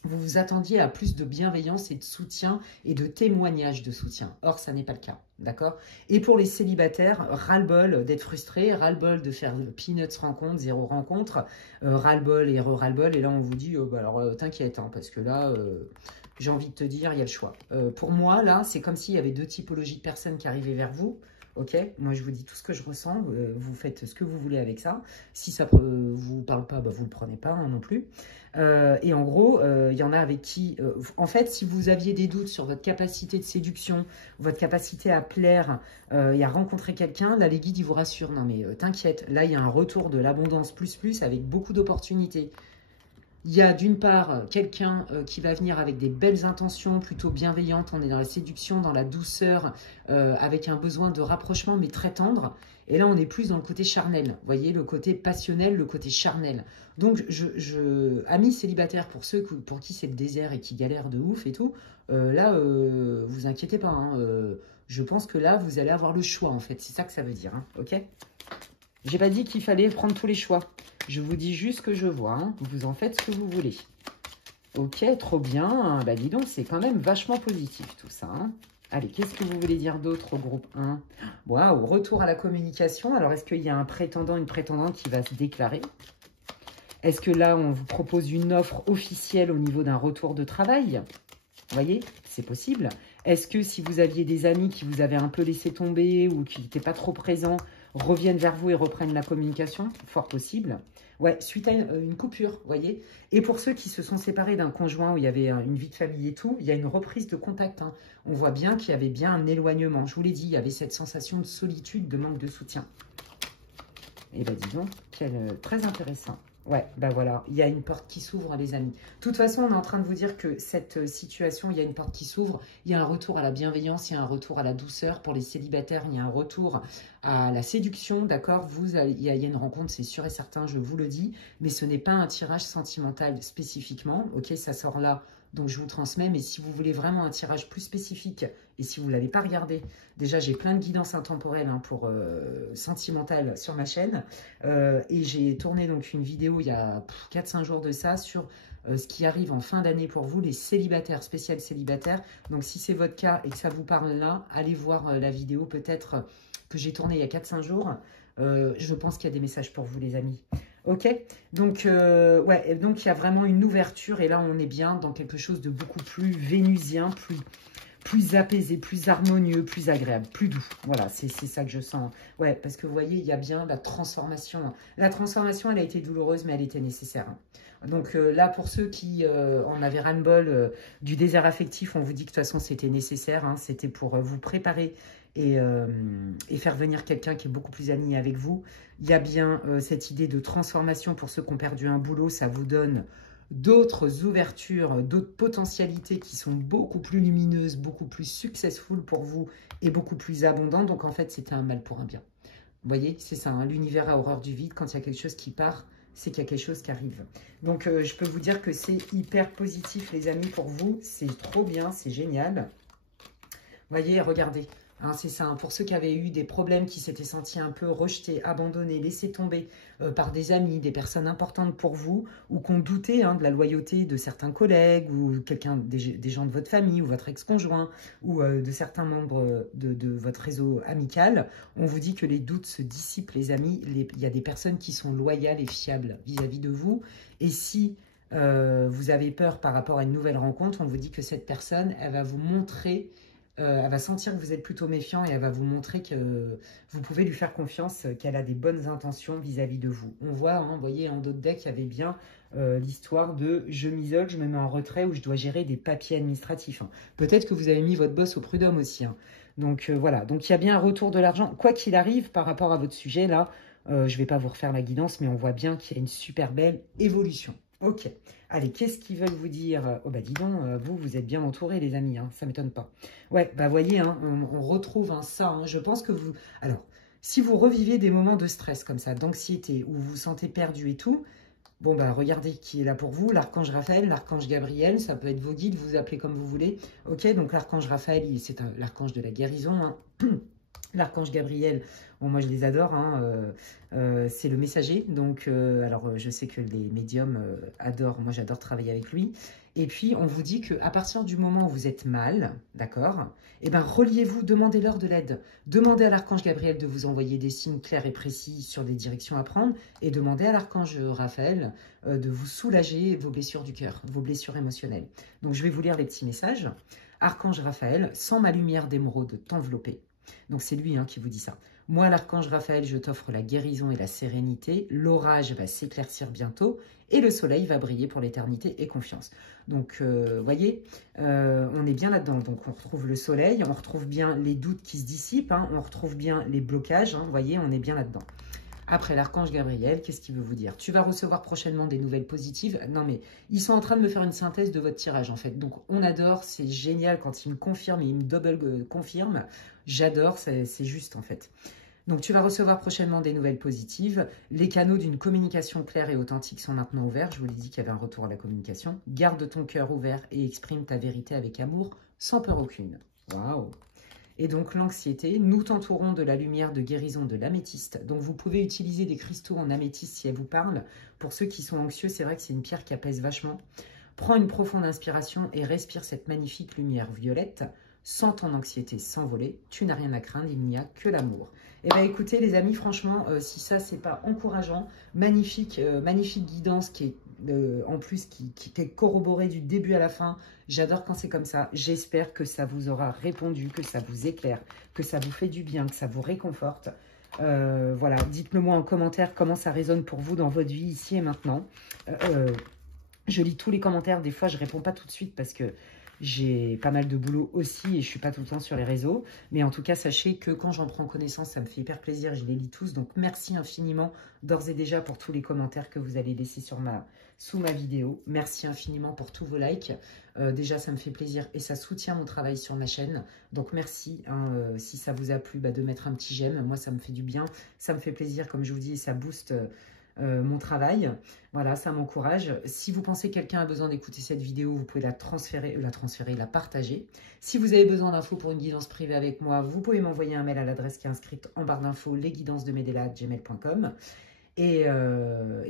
vous vous attendiez à plus de bienveillance et de soutien et de témoignages de soutien. Or, ça n'est pas le cas, d'accord? Et pour les célibataires, ras-le-bol d'être frustrés, ras-le-bol de faire peanuts rencontre, zéro rencontre, ras-le-bol et re-ras-le-bol. Et là, on vous dit, bah alors t'inquiète, hein, parce que là, j'ai envie de te dire, il y a le choix. Pour moi, là, c'est comme s'il y avait deux typologies de personnes qui arrivaient vers vous. Ok, moi je vous dis tout ce que je ressens, vous faites ce que vous voulez avec ça. Si ça ne vous parle pas, bah, vous ne le prenez pas hein, non plus. Et en gros, il y en a avec qui, en fait, si vous aviez des doutes sur votre capacité de séduction, votre capacité à plaire et à rencontrer quelqu'un, là les guides ils vous rassurent. Non mais t'inquiète, là il y a un retour de l'abondance plus avec beaucoup d'opportunités. Il y a d'une part quelqu'un qui va venir avec des belles intentions, plutôt bienveillantes. On est dans la séduction, dans la douceur, avec un besoin de rapprochement, mais très tendre. Et là, on est plus dans le côté charnel. Vous voyez, le côté passionnel, le côté charnel. Donc, amis célibataires, pour ceux pour qui c'est le désert et qui galèrent de ouf et tout, là, vous inquiétez pas. Hein, je pense que là, vous allez avoir le choix, en fait. C'est ça que ça veut dire, hein, ok ? J'ai pas dit qu'il fallait prendre tous les choix. Je vous dis juste ce que je vois. Hein. Vous en faites ce que vous voulez. Ok, trop bien. Bah dis donc, c'est quand même vachement positif tout ça. Hein. Allez, qu'est-ce que vous voulez dire d'autre au groupe 1? Waouh, retour à la communication. Alors, est-ce qu'il y a un prétendant, une prétendante qui va se déclarer? Est-ce que là, on vous propose une offre officielle au niveau d'un retour de travail? Vous voyez, c'est possible. Est-ce que si vous aviez des amis qui vous avaient un peu laissé tomber ou qui n'étaient pas trop présents, reviennent vers vous et reprennent la communication? Fort possible. Ouais, suite à une coupure, vous voyez. Et pour ceux qui se sont séparés d'un conjoint où il y avait une vie de famille et tout, il y a une reprise de contact. Hein. On voit bien qu'il y avait bien un éloignement. Je vous l'ai dit, il y avait cette sensation de solitude, de manque de soutien. Et bien, dis donc, très intéressant. Ouais, ben voilà, il y a une porte qui s'ouvre, les amis. De toute façon, on est en train de vous dire que cette situation, il y a une porte qui s'ouvre. Il y a un retour à la bienveillance, il y a un retour à la douceur. Pour les célibataires, il y a un retour à la séduction, d'accord? Il y a une rencontre, c'est sûr et certain, je vous le dis. Mais ce n'est pas un tirage sentimental spécifiquement, ok? Ça sort là, donc je vous transmets. Mais si vous voulez vraiment un tirage plus spécifique, et si vous ne l'avez pas regardé, déjà j'ai plein de guidances intemporelles hein, pour sentimental sur ma chaîne. Et j'ai tourné donc une vidéo il y a 4-5 jours de ça sur ce qui arrive en fin d'année pour vous, les célibataires, spécial célibataires. Donc si c'est votre cas et que ça vous parle là, allez voir la vidéo peut-être que j'ai tournée il y a 4-5 jours. Je pense qu'il y a des messages pour vous les amis. Ok, donc ouais, donc il y a vraiment une ouverture et là on est bien dans quelque chose de beaucoup plus vénusien, plus apaisé, plus harmonieux, plus agréable, plus doux. Voilà, c'est ça que je sens. Ouais, parce que vous voyez, il y a bien la transformation. La transformation, elle a été douloureuse, mais elle était nécessaire. Donc là, pour ceux qui en avaient ras-le-bol du désert affectif, on vous dit que de toute façon, c'était nécessaire. Hein, c'était pour vous préparer et faire venir quelqu'un qui est beaucoup plus aligné avec vous. Il y a bien cette idée de transformation pour ceux qui ont perdu un boulot. Ça vous donne d'autres ouvertures, d'autres potentialités qui sont beaucoup plus lumineuses, beaucoup plus successful pour vous et beaucoup plus abondantes. Donc, en fait, c'était un mal pour un bien. Vous voyez, c'est ça, hein, l'univers a horreur du vide. Quand il y a quelque chose qui part, c'est qu'il y a quelque chose qui arrive. Donc, je peux vous dire que c'est hyper positif, les amis, pour vous. C'est trop bien, c'est génial. Vous voyez, regardez. Hein, c'est ça, hein. Pour ceux qui avaient eu des problèmes, qui s'étaient sentis un peu rejetés, abandonnés, laissés tomber par des amis, des personnes importantes pour vous, ou qu'on doutait hein, de la loyauté de certains collègues, ou des gens de votre famille, ou votre ex-conjoint, ou de certains membres de votre réseau amical, on vous dit que les doutes se dissipent, les amis. Il y a des personnes qui sont loyales et fiables vis-à-vis de vous. Et si vous avez peur par rapport à une nouvelle rencontre, on vous dit que cette personne, elle va vous montrer... elle va sentir que vous êtes plutôt méfiant et elle va vous montrer que vous pouvez lui faire confiance, qu'elle a des bonnes intentions vis-à-vis de vous. On voit, hein, vous voyez, en d'autres decks, il y avait bien l'histoire de « je m'isole, je me mets en retrait » où je dois gérer des papiers administratifs. Hein. Peut-être que vous avez mis votre boss au prud'homme aussi. Hein. Donc voilà, donc il y a bien un retour de l'argent. Quoi qu'il arrive par rapport à votre sujet, là, je ne vais pas vous refaire la guidance, mais on voit bien qu'il y a une super belle évolution. Ok, allez, qu'est-ce qu'ils veulent vous dire? Oh bah dis donc, vous êtes bien entourés les amis, hein, ça ne m'étonne pas. Ouais, bah voyez, hein, on retrouve hein, ça, hein, je pense que vous... Alors, si vous reviviez des moments de stress comme ça, d'anxiété, où vous vous sentez perdu et tout, Bon, bah, regardez qui est là pour vous. L'archange Raphaël, l'archange Gabriel, ça peut être vos guides, vous appelez comme vous voulez. Ok, donc l'archange Raphaël, c'est l'archange de la guérison, hein. L'archange Gabriel, bon, moi je les adore, hein, c'est le messager. Donc, alors je sais que les médiums adorent, moi j'adore travailler avec lui. Et puis on vous dit qu'à partir du moment où vous êtes mal, d'accord, eh ben reliez-vous, demandez-leur de l'aide. Demandez à l'archange Gabriel de vous envoyer des signes clairs et précis sur les directions à prendre. Et demandez à l'archange Raphaël de vous soulager vos blessures du cœur, vos blessures émotionnelles. Donc je vais vous lire les petits messages. Archange Raphaël, sans ma lumière d'émeraude t'envelopper. Donc c'est lui qui vous dit ça. Moi, l'archange Raphaël, je t'offre la guérison et la sérénité. L'orage va s'éclaircir bientôt et le soleil va briller pour l'éternité et confiance. Donc, voyez, on est bien là-dedans. Donc, on retrouve le soleil, on retrouve bien les doutes qui se dissipent, hein, on retrouve bien les blocages. Vous voyez, on est bien là-dedans. Après, l'archange Gabriel, qu'est-ce qu'il veut vous dire? Tu vas recevoir prochainement des nouvelles positives. Non, mais ils sont en train de me faire une synthèse de votre tirage, en fait. Donc, on adore, c'est génial quand ils me confirment et ils me double confirment. J'adore, c'est juste, en fait. Donc, tu vas recevoir prochainement des nouvelles positives. Les canaux d'une communication claire et authentique sont maintenant ouverts. Je vous l'ai dit qu'il y avait un retour à la communication. Garde ton cœur ouvert et exprime ta vérité avec amour, sans peur aucune. Waouh! Et donc l'anxiété, nous t'entourons de la lumière de guérison de l'améthyste. Donc vous pouvez utiliser des cristaux en améthyste si elle vous parle. Pour ceux qui sont anxieux, c'est vrai que c'est une pierre qui apaise vachement. Prends une profonde inspiration et respire cette magnifique lumière violette. Sens ton anxiété s'envoler. Tu n'as rien à craindre, il n'y a que l'amour. Eh bien écoutez les amis, franchement, si ça c'est pas encourageant, magnifique, magnifique guidance qui est en plus qui est corroborée du début à la fin. J'adore quand c'est comme ça. J'espère que ça vous aura répondu, que ça vous éclaire, que ça vous fait du bien, que ça vous réconforte. Voilà, dites-le moi en commentaire comment ça résonne pour vous dans votre vie ici et maintenant. Je lis tous les commentaires, des fois je réponds pas tout de suite parce que j'ai pas mal de boulot aussi et je suis pas tout le temps sur les réseaux. Mais en tout cas, sachez que quand j'en prends connaissance, ça me fait hyper plaisir. Je les lis tous. Donc, merci infiniment d'ores et déjà pour tous les commentaires que vous allez laisser sous ma vidéo. Merci infiniment pour tous vos likes. Déjà, ça me fait plaisir et ça soutient mon travail sur ma chaîne. Donc, merci. Si ça vous a plu, de mettre un petit j'aime. Moi, ça me fait du bien. Ça me fait plaisir, comme je vous dis, ça booste mon travail. Voilà, ça m'encourage. Si vous pensez que quelqu'un a besoin d'écouter cette vidéo, vous pouvez la partager. Si vous avez besoin d'infos pour une guidance privée avec moi, vous pouvez m'envoyer un mail à l'adresse qui est inscrite en barre d'infos, lesguidancesdemedela@gmail.com. Et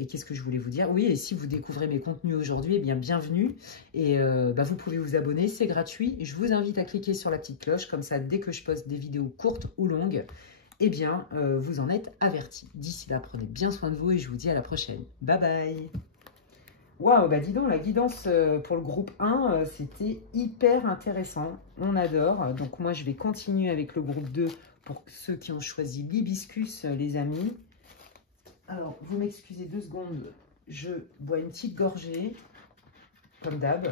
qu'est-ce que je voulais vous dire? Oui, et si vous découvrez mes contenus aujourd'hui, eh bien, bienvenue. Et vous pouvez vous abonner, c'est gratuit. Je vous invite à cliquer sur la petite cloche, comme ça, dès que je poste des vidéos courtes ou longues, eh bien, vous en êtes avertis. D'ici là, prenez bien soin de vous et je vous dis à la prochaine. Bye bye. Waouh, dis donc, la guidance pour le groupe 1, c'était hyper intéressant. On adore. Donc, moi, je vais continuer avec le groupe 2 pour ceux qui ont choisi l'hibiscus, les amis. Alors, vous m'excusez 2 secondes. Je bois une petite gorgée, comme d'hab.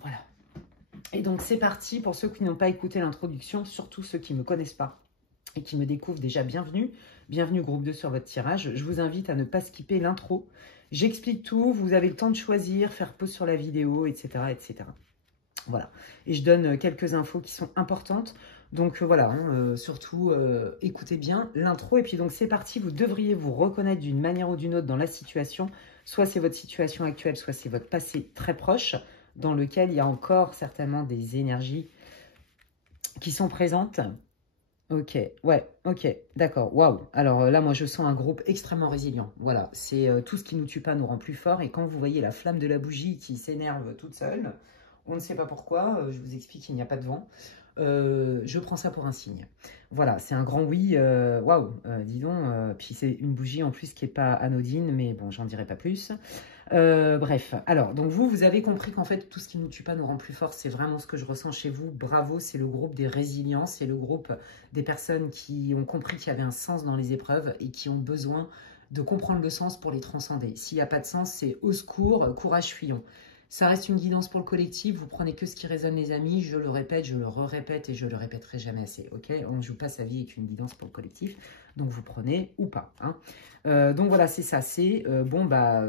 Voilà. Et donc, c'est parti pour ceux qui n'ont pas écouté l'introduction, surtout ceux qui ne me connaissent pas et qui me découvrent déjà, bienvenue. Bienvenue groupe 2 sur votre tirage. Je vous invite à ne pas skipper l'intro. J'explique tout, vous avez le temps de choisir, faire pause sur la vidéo, etc. etc. Voilà. Et je donne quelques infos qui sont importantes. Donc voilà, surtout écoutez bien l'intro. Et puis donc c'est parti, vous devriez vous reconnaître d'une manière ou d'une autre dans la situation. Soit c'est votre situation actuelle, soit c'est votre passé très proche, dans lequel il y a encore certainement des énergies qui sont présentes. Ok, ouais, ok, d'accord, waouh. Alors là, moi, je sens un groupe extrêmement résilient. Voilà, c'est tout ce qui nous tue pas nous rend plus fort. Et quand vous voyez la flamme de la bougie qui s'énerve toute seule, on ne sait pas pourquoi, je vous explique qu'il n'y a pas de vent. Je prends ça pour un signe. Voilà, c'est un grand oui, waouh, dis donc. Puis c'est une bougie en plus qui n'est pas anodine, mais bon, j'en dirai pas plus. Bref, alors, donc vous avez compris qu'en fait, tout ce qui ne nous tue pas nous rend plus fort, c'est vraiment ce que je ressens chez vous. Bravo, c'est le groupe des résilients, c'est le groupe des personnes qui ont compris qu'il y avait un sens dans les épreuves et qui ont besoin de comprendre le sens pour les transcender. S'il n'y a pas de sens, c'est au secours, courage, fuyons. Ça reste une guidance pour le collectif. Vous prenez que ce qui résonne, les amis. Je le répète, je le répète et je le répéterai jamais assez. Ok, on ne joue pas sa vie avec une guidance pour le collectif. Donc, vous prenez ou pas. Hein. Donc, voilà, c'est ça. C'est, bon, bah,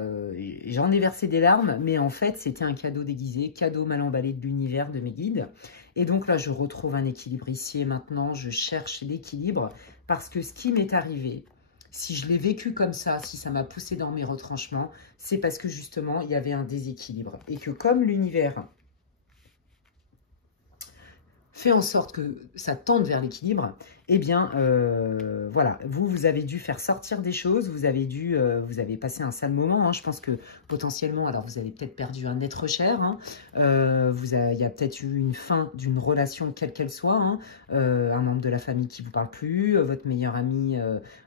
j'en ai versé des larmes. Mais en fait, c'était un cadeau déguisé, cadeau mal emballé de l'univers, de mes guides. Et donc, là, je retrouve un équilibre ici et maintenant. Je cherche l'équilibre parce que ce qui m'est arrivé... Si je l'ai vécu comme ça, si ça m'a poussé dans mes retranchements, c'est parce que justement, il y avait un déséquilibre. Et que comme l'univers fait en sorte que ça tende vers l'équilibre, eh bien, voilà, vous avez dû faire sortir des choses, vous avez passé un sale moment, hein. Je pense que potentiellement, alors vous avez peut-être perdu un être cher, hein. Il y a peut-être eu une fin d'une relation, quelle qu'elle soit, hein. Un membre de la famille qui ne vous parle plus, votre meilleur ami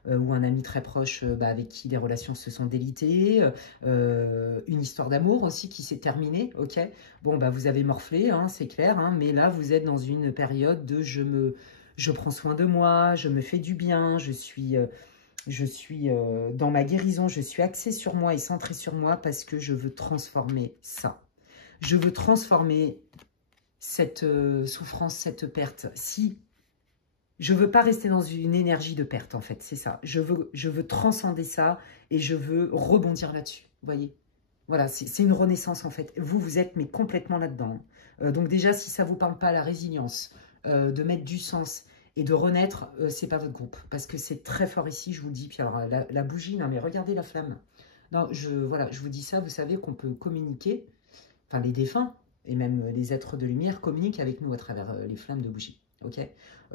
ou un ami très proche avec qui les relations se sont délitées, une histoire d'amour aussi qui s'est terminée, ok. Bon, bah, vous avez morflé, hein, c'est clair, hein, mais là, vous êtes dans une période de je prends soin de moi, je me fais du bien, je suis dans ma guérison, je suis axée sur moi et centrée sur moi parce que je veux transformer ça. Je veux transformer cette souffrance, cette perte. Si je veux pas rester dans une énergie de perte, en fait, c'est ça. Je veux transcender ça et je veux rebondir là-dessus, vous voyez. Voilà, c'est une renaissance, en fait. Vous êtes mais complètement là-dedans. Donc déjà, si ça ne vous parle pas, la résilience, de mettre du sens et de renaître, c'est pas votre groupe. Parce que c'est très fort ici, je vous le dis. Puis alors, la bougie, non mais regardez la flamme. Non, voilà, je vous dis ça, vous savez qu'on peut communiquer, enfin les défunts, et même les êtres de lumière communiquent avec nous à travers les flammes de bougie. Ok.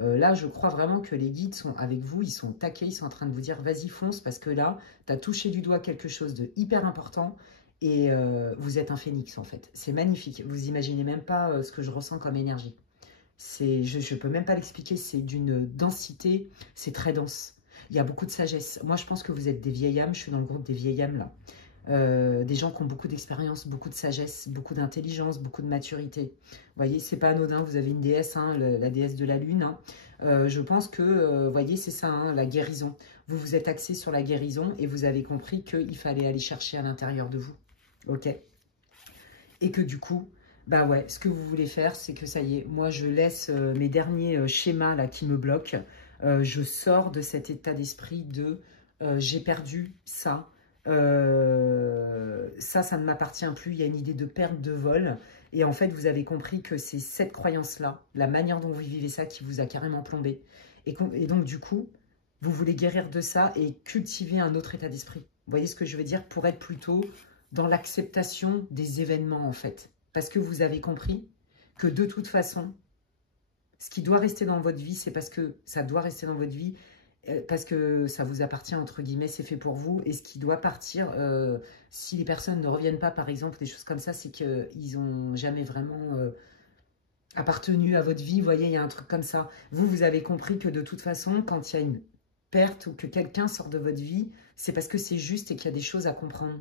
Là, je crois vraiment que les guides sont avec vous, ils sont taqués, ils sont en train de vous dire, vas-y, fonce, parce que là, tu as touché du doigt quelque chose de hyper important, et vous êtes un phénix, en fait. C'est magnifique. Vous imaginez même pas ce que je ressens comme énergie. Je ne peux même pas l'expliquer, c'est d'une densité, c'est très dense. Il y a beaucoup de sagesse. Moi, je pense que vous êtes des vieilles âmes, je suis dans le groupe des vieilles âmes, là. Des gens qui ont beaucoup d'expérience, beaucoup de sagesse, beaucoup d'intelligence, beaucoup de maturité. Vous voyez, c'est pas anodin, vous avez une déesse, hein, la déesse de la lune. Hein. Je pense que, vous voyez, c'est ça, hein, la guérison. Vous vous êtes axé sur la guérison et vous avez compris qu'il fallait aller chercher à l'intérieur de vous. Ok. Et que du coup, bah ouais, ce que vous voulez faire, c'est que ça y est, moi je laisse mes derniers schémas là qui me bloquent. Je sors de cet état d'esprit de j'ai perdu ça. Ça ne m'appartient plus. Il y a une idée de perte de vol. Et en fait, vous avez compris que c'est cette croyance-là, la manière dont vous vivez ça, qui vous a carrément plombé. Et donc, du coup, vous voulez guérir de ça et cultiver un autre état d'esprit. Vous voyez ce que je veux dire? Pour être plutôt dans l'acceptation des événements, en fait. Parce que vous avez compris que de toute façon, ce qui doit rester dans votre vie, c'est parce que ça doit rester dans votre vie, parce que ça vous appartient, entre guillemets, c'est fait pour vous. Et ce qui doit partir, si les personnes ne reviennent pas, par exemple, des choses comme ça, c'est qu'ils n'ont jamais vraiment appartenu à votre vie. Vous voyez, il y a un truc comme ça. Vous avez compris que de toute façon, quand il y a une perte ou que quelqu'un sort de votre vie, c'est parce que c'est juste et qu'il y a des choses à comprendre.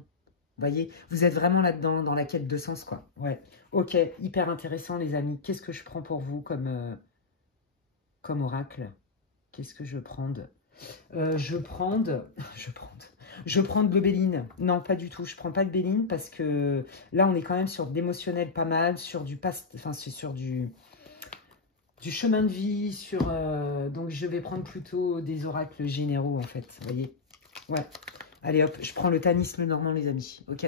Vous voyez, vous êtes vraiment là-dedans, dans la quête de sens, quoi. Ouais, ok, hyper intéressant, les amis. Qu'est-ce que je prends pour vous comme oracle? Qu'est-ce que je prends je prends de l'obéline. Non, pas du tout. Je prends pas de béline parce que là, on est quand même sur de l'émotionnel pas mal, sur du enfin, c'est sur du chemin de vie, donc je vais prendre plutôt des oracles généraux, en fait. Vous voyez? Ouais. Allez hop, je prends le Tanis le Normand, les amis. Ok.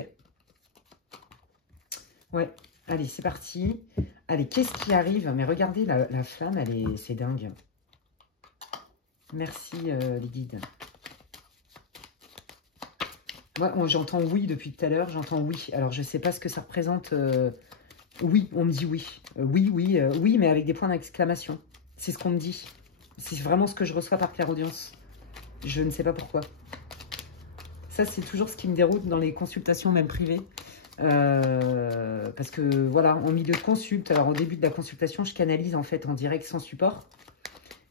Ouais. Allez, c'est parti. Allez, qu'est-ce qui arrive? Mais regardez, la flamme, c'est dingue. Merci, les guides. Moi, j'entends oui depuis tout à l'heure. J'entends oui. Alors, je ne sais pas ce que ça représente. Oui, on me dit oui. Oui, mais avec des points d'exclamation. C'est ce qu'on me dit. C'est vraiment ce que je reçois par clairaudience. Je ne sais pas pourquoi. Ça, c'est toujours ce qui me déroute dans les consultations, même privées. Parce que, voilà, en milieu de consulte, alors au début de la consultation, je canalise en fait en direct sans support.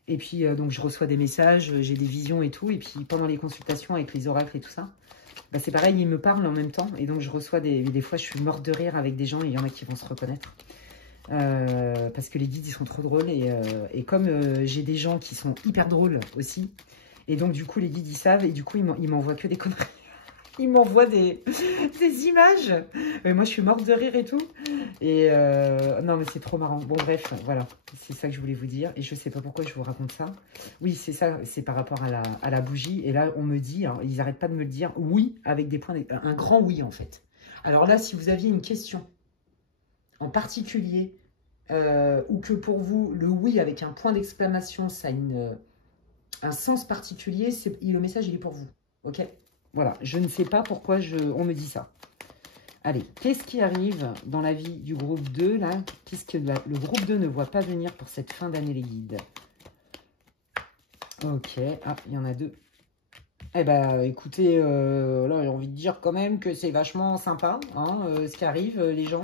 Et puis, donc, je reçois des messages, j'ai des visions et tout. Et puis, pendant les consultations avec les oracles et tout ça, bah, c'est pareil, ils me parlent en même temps. Et donc, je reçois des fois, je suis morte de rire avec des gens et il y en a qui vont se reconnaître. Parce que les guides, ils sont trop drôles. Et comme j'ai des gens qui sont hyper drôles aussi, et donc, du coup, les guides, ils savent. Et du coup, ils m'envoient que des conneries. Il m'envoie des images. Moi, je suis morte de rire et tout. Et non, mais c'est trop marrant. Bon, bref, voilà. C'est ça que je voulais vous dire. Et je sais pas pourquoi je vous raconte ça. Oui, c'est ça. C'est par rapport à la bougie. Et là, on me dit, hein, ils n'arrêtent pas de me le dire, oui, avec des points, un grand oui, en fait. Alors là, si vous aviez une question en particulier, ou que pour vous, le oui avec un point d'exclamation, ça a un sens particulier, le message, il est pour vous. Ok? Voilà, je ne sais pas pourquoi on me dit ça. Allez, qu'est-ce qui arrive dans la vie du groupe 2, là? Qu'est-ce que le groupe 2 ne voit pas venir pour cette fin d'année, les guides? Ok, ah, il y en a deux. Eh ben, écoutez, là, j'ai envie de dire quand même que c'est vachement sympa, hein, ce qui arrive, les gens.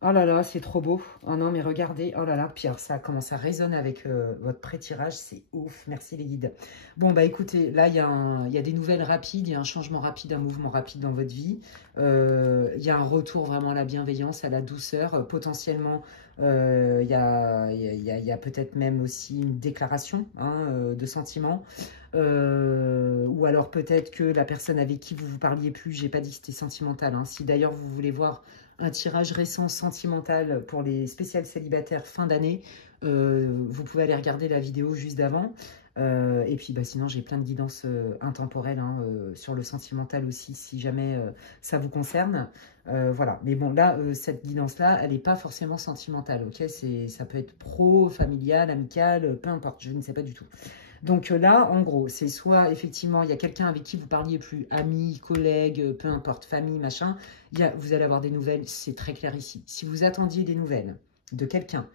Oh là là, c'est trop beau. Oh non, mais regardez. Oh là là, Pierre, ça commence à résonner avec votre pré-tirage. C'est ouf. Merci les guides. Bon, bah écoutez, là, il y a des nouvelles rapides. Il y a un changement rapide, un mouvement rapide dans votre vie. Il y a un retour vraiment à la bienveillance, à la douceur. Potentiellement, il y a peut-être même aussi une déclaration, hein, de sentiments. Ou alors peut-être que la personne avec qui vous vous parliez plus, j'ai pas dit que c'était sentimental, hein. Si d'ailleurs vous voulez voir un tirage récent sentimental pour les spéciales célibataires fin d'année, vous pouvez aller regarder la vidéo juste d'avant. Et puis bah, sinon j'ai plein de guidances intemporelles, hein, sur le sentimental aussi, si jamais ça vous concerne. Voilà, mais bon là, cette guidance-là, elle n'est pas forcément sentimentale, ok? Ça peut être pro, familial, amical, peu importe, je ne sais pas du tout. Donc là, en gros, c'est soit effectivement, il y a quelqu'un avec qui vous parliez plus, amis, collègues, peu importe, famille, machin, vous allez avoir des nouvelles, c'est très clair ici. Si vous attendiez des nouvelles de quelqu'un,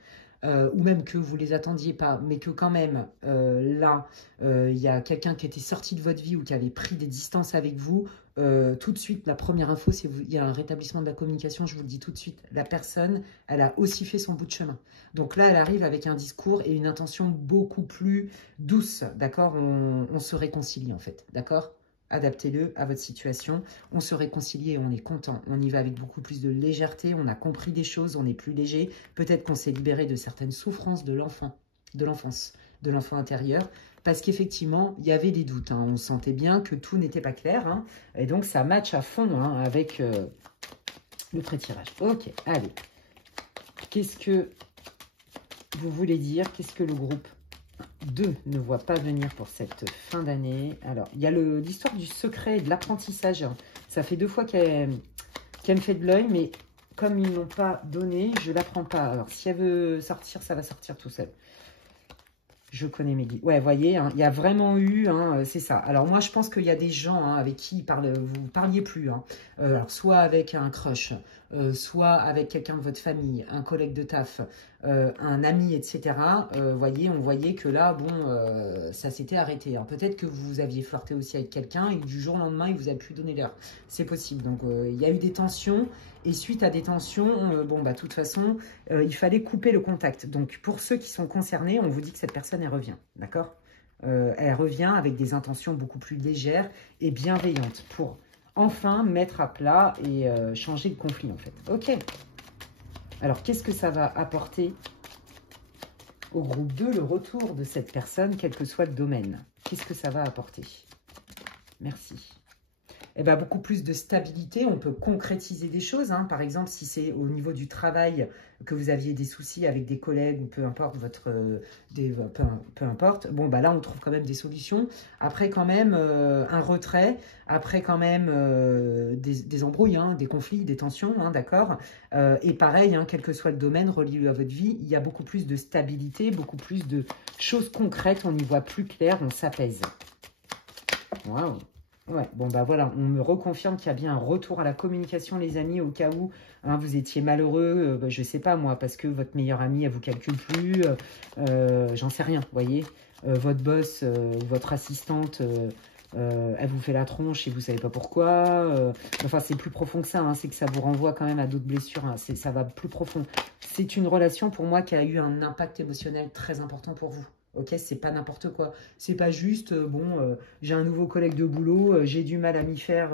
ou même que vous les attendiez pas, mais que quand même, là, il y a quelqu'un qui était sorti de votre vie ou qui avait pris des distances avec vous, tout de suite, la première info, c'est qu'il y a un rétablissement de la communication, je vous le dis tout de suite, la personne, elle a aussi fait son bout de chemin. Donc là, elle arrive avec un discours et une intention beaucoup plus douce, d'accord? On se réconcilie en fait, d'accord? Adaptez-le à votre situation. On se réconcilie et on est content. On y va avec beaucoup plus de légèreté. On a compris des choses, on est plus léger. Peut-être qu'on s'est libéré de certaines souffrances de l'enfance, de l'enfant intérieur. Parce qu'effectivement, il y avait des doutes, hein. On sentait bien que tout n'était pas clair, hein. Et donc, ça match à fond, hein, avec le pré-tirage. Ok, allez. Qu'est-ce que vous voulez dire? Qu'est-ce que le groupe 2 ne voit pas venir pour cette fin d'année? Alors, il y a l'histoire du secret et de l'apprentissage. Ça fait 2 fois qu'elle me fait de l'œil, mais comme ils n'ont pas donné, je ne la prends pas. Alors, si elle veut sortir, ça va sortir tout seul. Je connais mes guides. Ouais, vous voyez, hein, il y a vraiment eu, hein, c'est ça. Alors moi, je pense qu'il y a des gens, hein, avec qui vous ne parliez plus. Hein. Alors, soit avec un crush, soit avec quelqu'un de votre famille, un collègue de taf, un ami, etc. Voyez, on voyait que là, bon, ça s'était arrêté. Hein. Peut-être que vous aviez flirté aussi avec quelqu'un et que du jour au lendemain, il vous a plus donné l'heure. C'est possible. Donc, il y a eu des tensions. Et suite à des tensions, bon, bah, de toute façon, il fallait couper le contact. Donc, pour ceux qui sont concernés, on vous dit que cette personne, elle revient, d'accord? Elle revient avec des intentions beaucoup plus légères et bienveillantes pour enfin mettre à plat et changer le conflit, en fait. Ok. Alors, qu'est-ce que ça va apporter au groupe 2, le retour de cette personne, quel que soit le domaine? Qu'est-ce que ça va apporter? Merci. Eh ben, beaucoup plus de stabilité, on peut concrétiser des choses, hein. Par exemple, si c'est au niveau du travail que vous aviez des soucis avec des collègues ou peu importe peu importe, bon bah là on trouve quand même des solutions. Après quand même un retrait, après quand même des embrouilles, hein, des conflits, des tensions, hein, d'accord. Et pareil, hein, quel que soit le domaine relié à votre vie, il y a beaucoup plus de stabilité, beaucoup plus de choses concrètes, on y voit plus clair, on s'apaise. Waouh! Ouais, bon bah voilà, on me reconfirme qu'il y a bien un retour à la communication, les amis, au cas où, hein, vous étiez malheureux, bah, je sais pas moi, parce que votre meilleure amie, elle vous calcule plus, j'en sais rien, vous voyez. Votre boss, votre assistante, elle vous fait la tronche et vous savez pas pourquoi. Enfin, c'est plus profond que ça, hein, c'est que ça vous renvoie quand même à d'autres blessures, hein, ça va plus profond. C'est une relation pour moi qui a eu un impact émotionnel très important pour vous. Ok, c'est pas n'importe quoi. C'est pas juste, j'ai un nouveau collègue de boulot, j'ai du mal à m'y faire,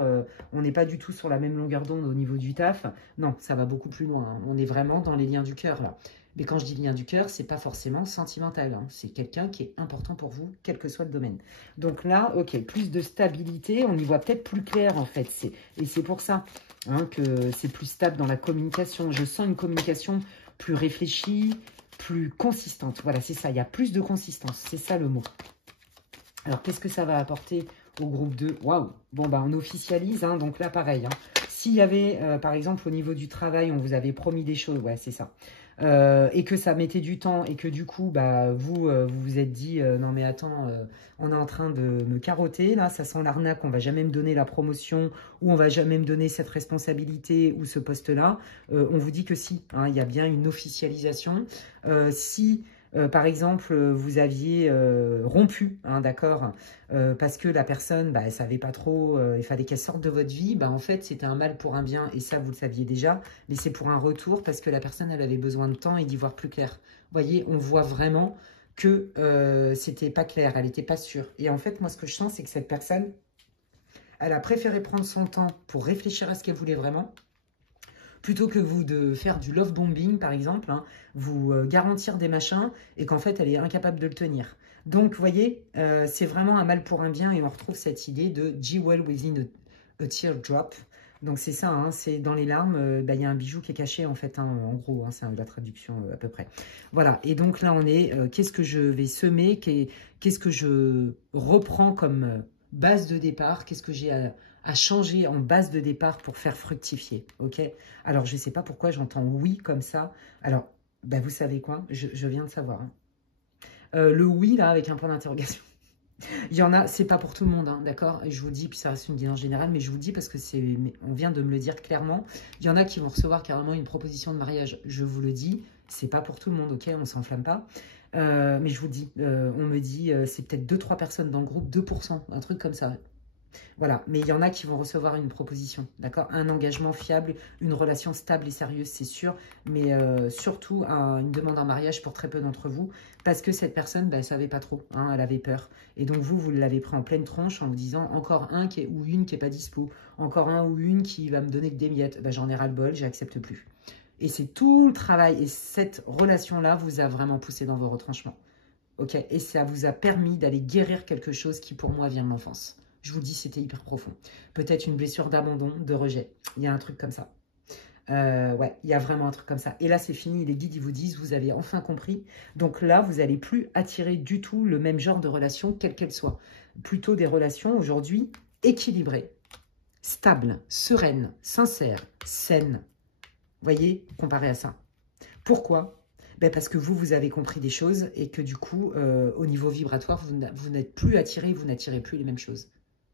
on n'est pas du tout sur la même longueur d'onde au niveau du taf. Non, ça va beaucoup plus loin, hein. On est vraiment dans les liens du cœur, là. Mais quand je dis lien du cœur, c'est pas forcément sentimental. Hein. C'est quelqu'un qui est important pour vous, quel que soit le domaine. Donc là, ok, plus de stabilité, on y voit peut-être plus clair en fait. Et c'est pour ça hein, que c'est plus stable dans la communication. Je sens une communication plus réfléchie, plus consistante. Voilà, c'est ça, il y a plus de consistance. C'est ça le mot. Alors, qu'est-ce que ça va apporter au groupe 2? Waouh! Bon, bah, on officialise, hein, donc là, pareil. Hein. S'il y avait, par exemple, au niveau du travail, on vous avait promis des choses, ouais, c'est ça. Et que ça mettait du temps et que du coup, bah, vous vous êtes dit, non mais attends, on est en train de me carotter, là, ça sent l'arnaque, on va jamais me donner la promotion ou on va jamais me donner cette responsabilité ou ce poste-là. On vous dit que si, hein, il y a bien une officialisation. Si... par exemple, vous aviez rompu, hein, d'accord, parce que la personne, bah, elle savait pas trop, il fallait qu'elle sorte de votre vie, bah, en fait, c'était un mal pour un bien, et ça, vous le saviez déjà, mais c'est pour un retour, parce que la personne, elle avait besoin de temps et d'y voir plus clair. Vous voyez, on voit vraiment que c'était pas clair, elle n'était pas sûre. Et en fait, moi, ce que je sens, c'est que cette personne, elle a préféré prendre son temps pour réfléchir à ce qu'elle voulait vraiment, plutôt que vous de faire du love bombing, par exemple, hein, vous garantir des machins et qu'en fait, elle est incapable de le tenir. Donc, vous voyez, c'est vraiment un mal pour un bien et on retrouve cette idée de « jewel within a teardrop ». Donc, c'est ça, hein, c'est dans les larmes, bah, y a un bijou qui est caché, en fait, hein, en gros, hein, c'est la traduction à peu près. Voilà, et donc là, on est, qu'est-ce que je vais semer, qu'est-ce que je reprends comme base de départ, qu'est-ce que j'ai à changer en base de départ pour faire fructifier, ok? Alors, je ne sais pas pourquoi j'entends oui comme ça. Alors, ben, vous savez quoi? Je viens de savoir. Hein. Le oui, là, avec un point d'interrogation. Il y en a, c'est pas pour tout le monde, hein, d'accord? Et je vous dis, puis ça reste une guidance générale, mais je vous dis parce que on vient de me le dire clairement. Il y en a qui vont recevoir carrément une proposition de mariage. Je vous le dis, c'est pas pour tout le monde, ok? On s'enflamme pas. Mais je vous dis, on me dit, c'est peut-être 2-3 personnes dans le groupe, 2%, un truc comme ça. Voilà, mais il y en a qui vont recevoir une proposition, d'accord? Un engagement fiable, une relation stable et sérieuse, c'est sûr, mais surtout une demande en mariage pour très peu d'entre vous, parce que cette personne, bah, elle ne savait pas trop, hein, elle avait peur. Et donc vous l'avez pris en pleine tronche en vous disant encore un ou une qui n'est pas dispo, encore un ou une qui va me donner que des miettes, bah, j'en ai ras-le-bol, j'accepte plus. Et c'est tout le travail, et cette relation-là vous a vraiment poussé dans vos retranchements, ok? Et ça vous a permis d'aller guérir quelque chose qui pour moi vient de l'enfance. Je vous dis, c'était hyper profond. Peut-être une blessure d'abandon, de rejet. Il y a un truc comme ça. Ouais, il y a vraiment un truc comme ça. Et là, c'est fini. Les guides, ils vous disent, vous avez enfin compris. Donc là, vous n'allez plus attirer du tout le même genre de relation, quelle qu'elle soit. Plutôt des relations, aujourd'hui, équilibrées, stables, sereines, sincères, saines. Voyez, comparé à ça. Pourquoi? Ben parce que vous avez compris des choses et que du coup, au niveau vibratoire, vous n'êtes plus attiré, vous n'attirez plus les mêmes choses.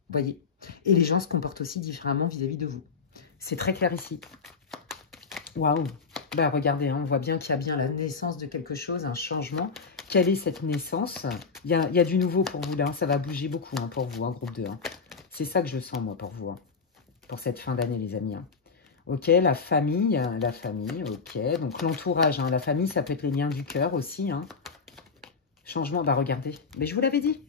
Voyez. Et les gens se comportent aussi différemment vis-à-vis de vous. C'est très clair ici. Waouh. Bah regardez, hein, on voit bien qu'il y a bien la naissance de quelque chose, un changement. Quelle est cette naissance? Il y a du nouveau pour vous là. Ça va bouger beaucoup hein, pour vous, hein, groupe 2. Hein. C'est ça que je sens moi pour vous. Hein, pour cette fin d'année, les amis. Hein. Ok, la famille, ok. Donc l'entourage, hein, la famille, ça peut être les liens du cœur aussi. Hein. Changement, bah regardez. Mais je vous l'avais dit.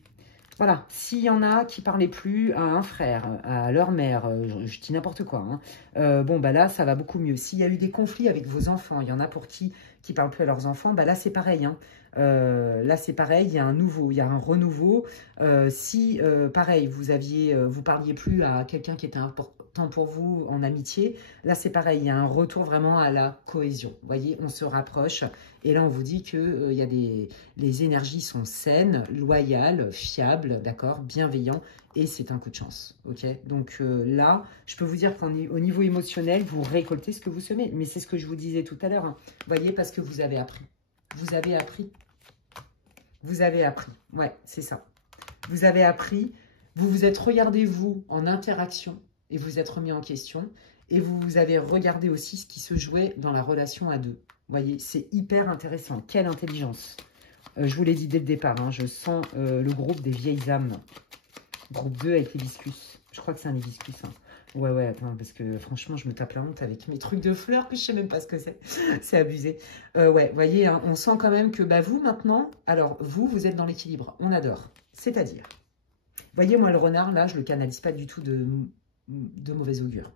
Voilà, s'il y en a qui ne parlaient plus à un frère, à leur mère, je dis n'importe quoi, hein, bon, bah là, ça va beaucoup mieux. S'il y a eu des conflits avec vos enfants, il y en a pour qui ne parlent plus à leurs enfants, bah là, c'est pareil. Hein. Là, c'est pareil, il y a un nouveau, il y a un renouveau. Si, pareil, vous parliez plus à quelqu'un qui était important pour vous en amitié, là, c'est pareil, il y a un retour vraiment à la cohésion. Vous voyez, on se rapproche. Et là, on vous dit que les énergies sont saines, loyales, fiables, d'accord, bienveillants, et c'est un coup de chance, ok? Donc là, je peux vous dire qu'au niveau émotionnel, vous récoltez ce que vous semez. Mais c'est ce que je vous disais tout à l'heure, hein. Vous voyez, parce que vous avez appris. Vous avez appris. Vous avez appris, ouais, c'est ça. Vous avez appris, vous vous êtes regardé, vous, en interaction, et vous êtes remis en question, et vous avez regardé aussi ce qui se jouait dans la relation à deux. Vous voyez, c'est hyper intéressant. Quelle intelligence. Je vous l'ai dit dès le départ, hein, je sens le groupe des vieilles âmes. Groupe 2 avec l'hibiscus. Je crois que c'est un hibiscus. Hein. Ouais, attends, parce que franchement, je me tape la honte avec mes trucs de fleurs, que je sais même pas ce que c'est. C'est abusé. Ouais, vous voyez, hein, on sent quand même que bah, vous, maintenant, alors, vous êtes dans l'équilibre. On adore. C'est-à-dire, voyez, moi, le renard, là, je le canalise pas du tout de mauvais augure.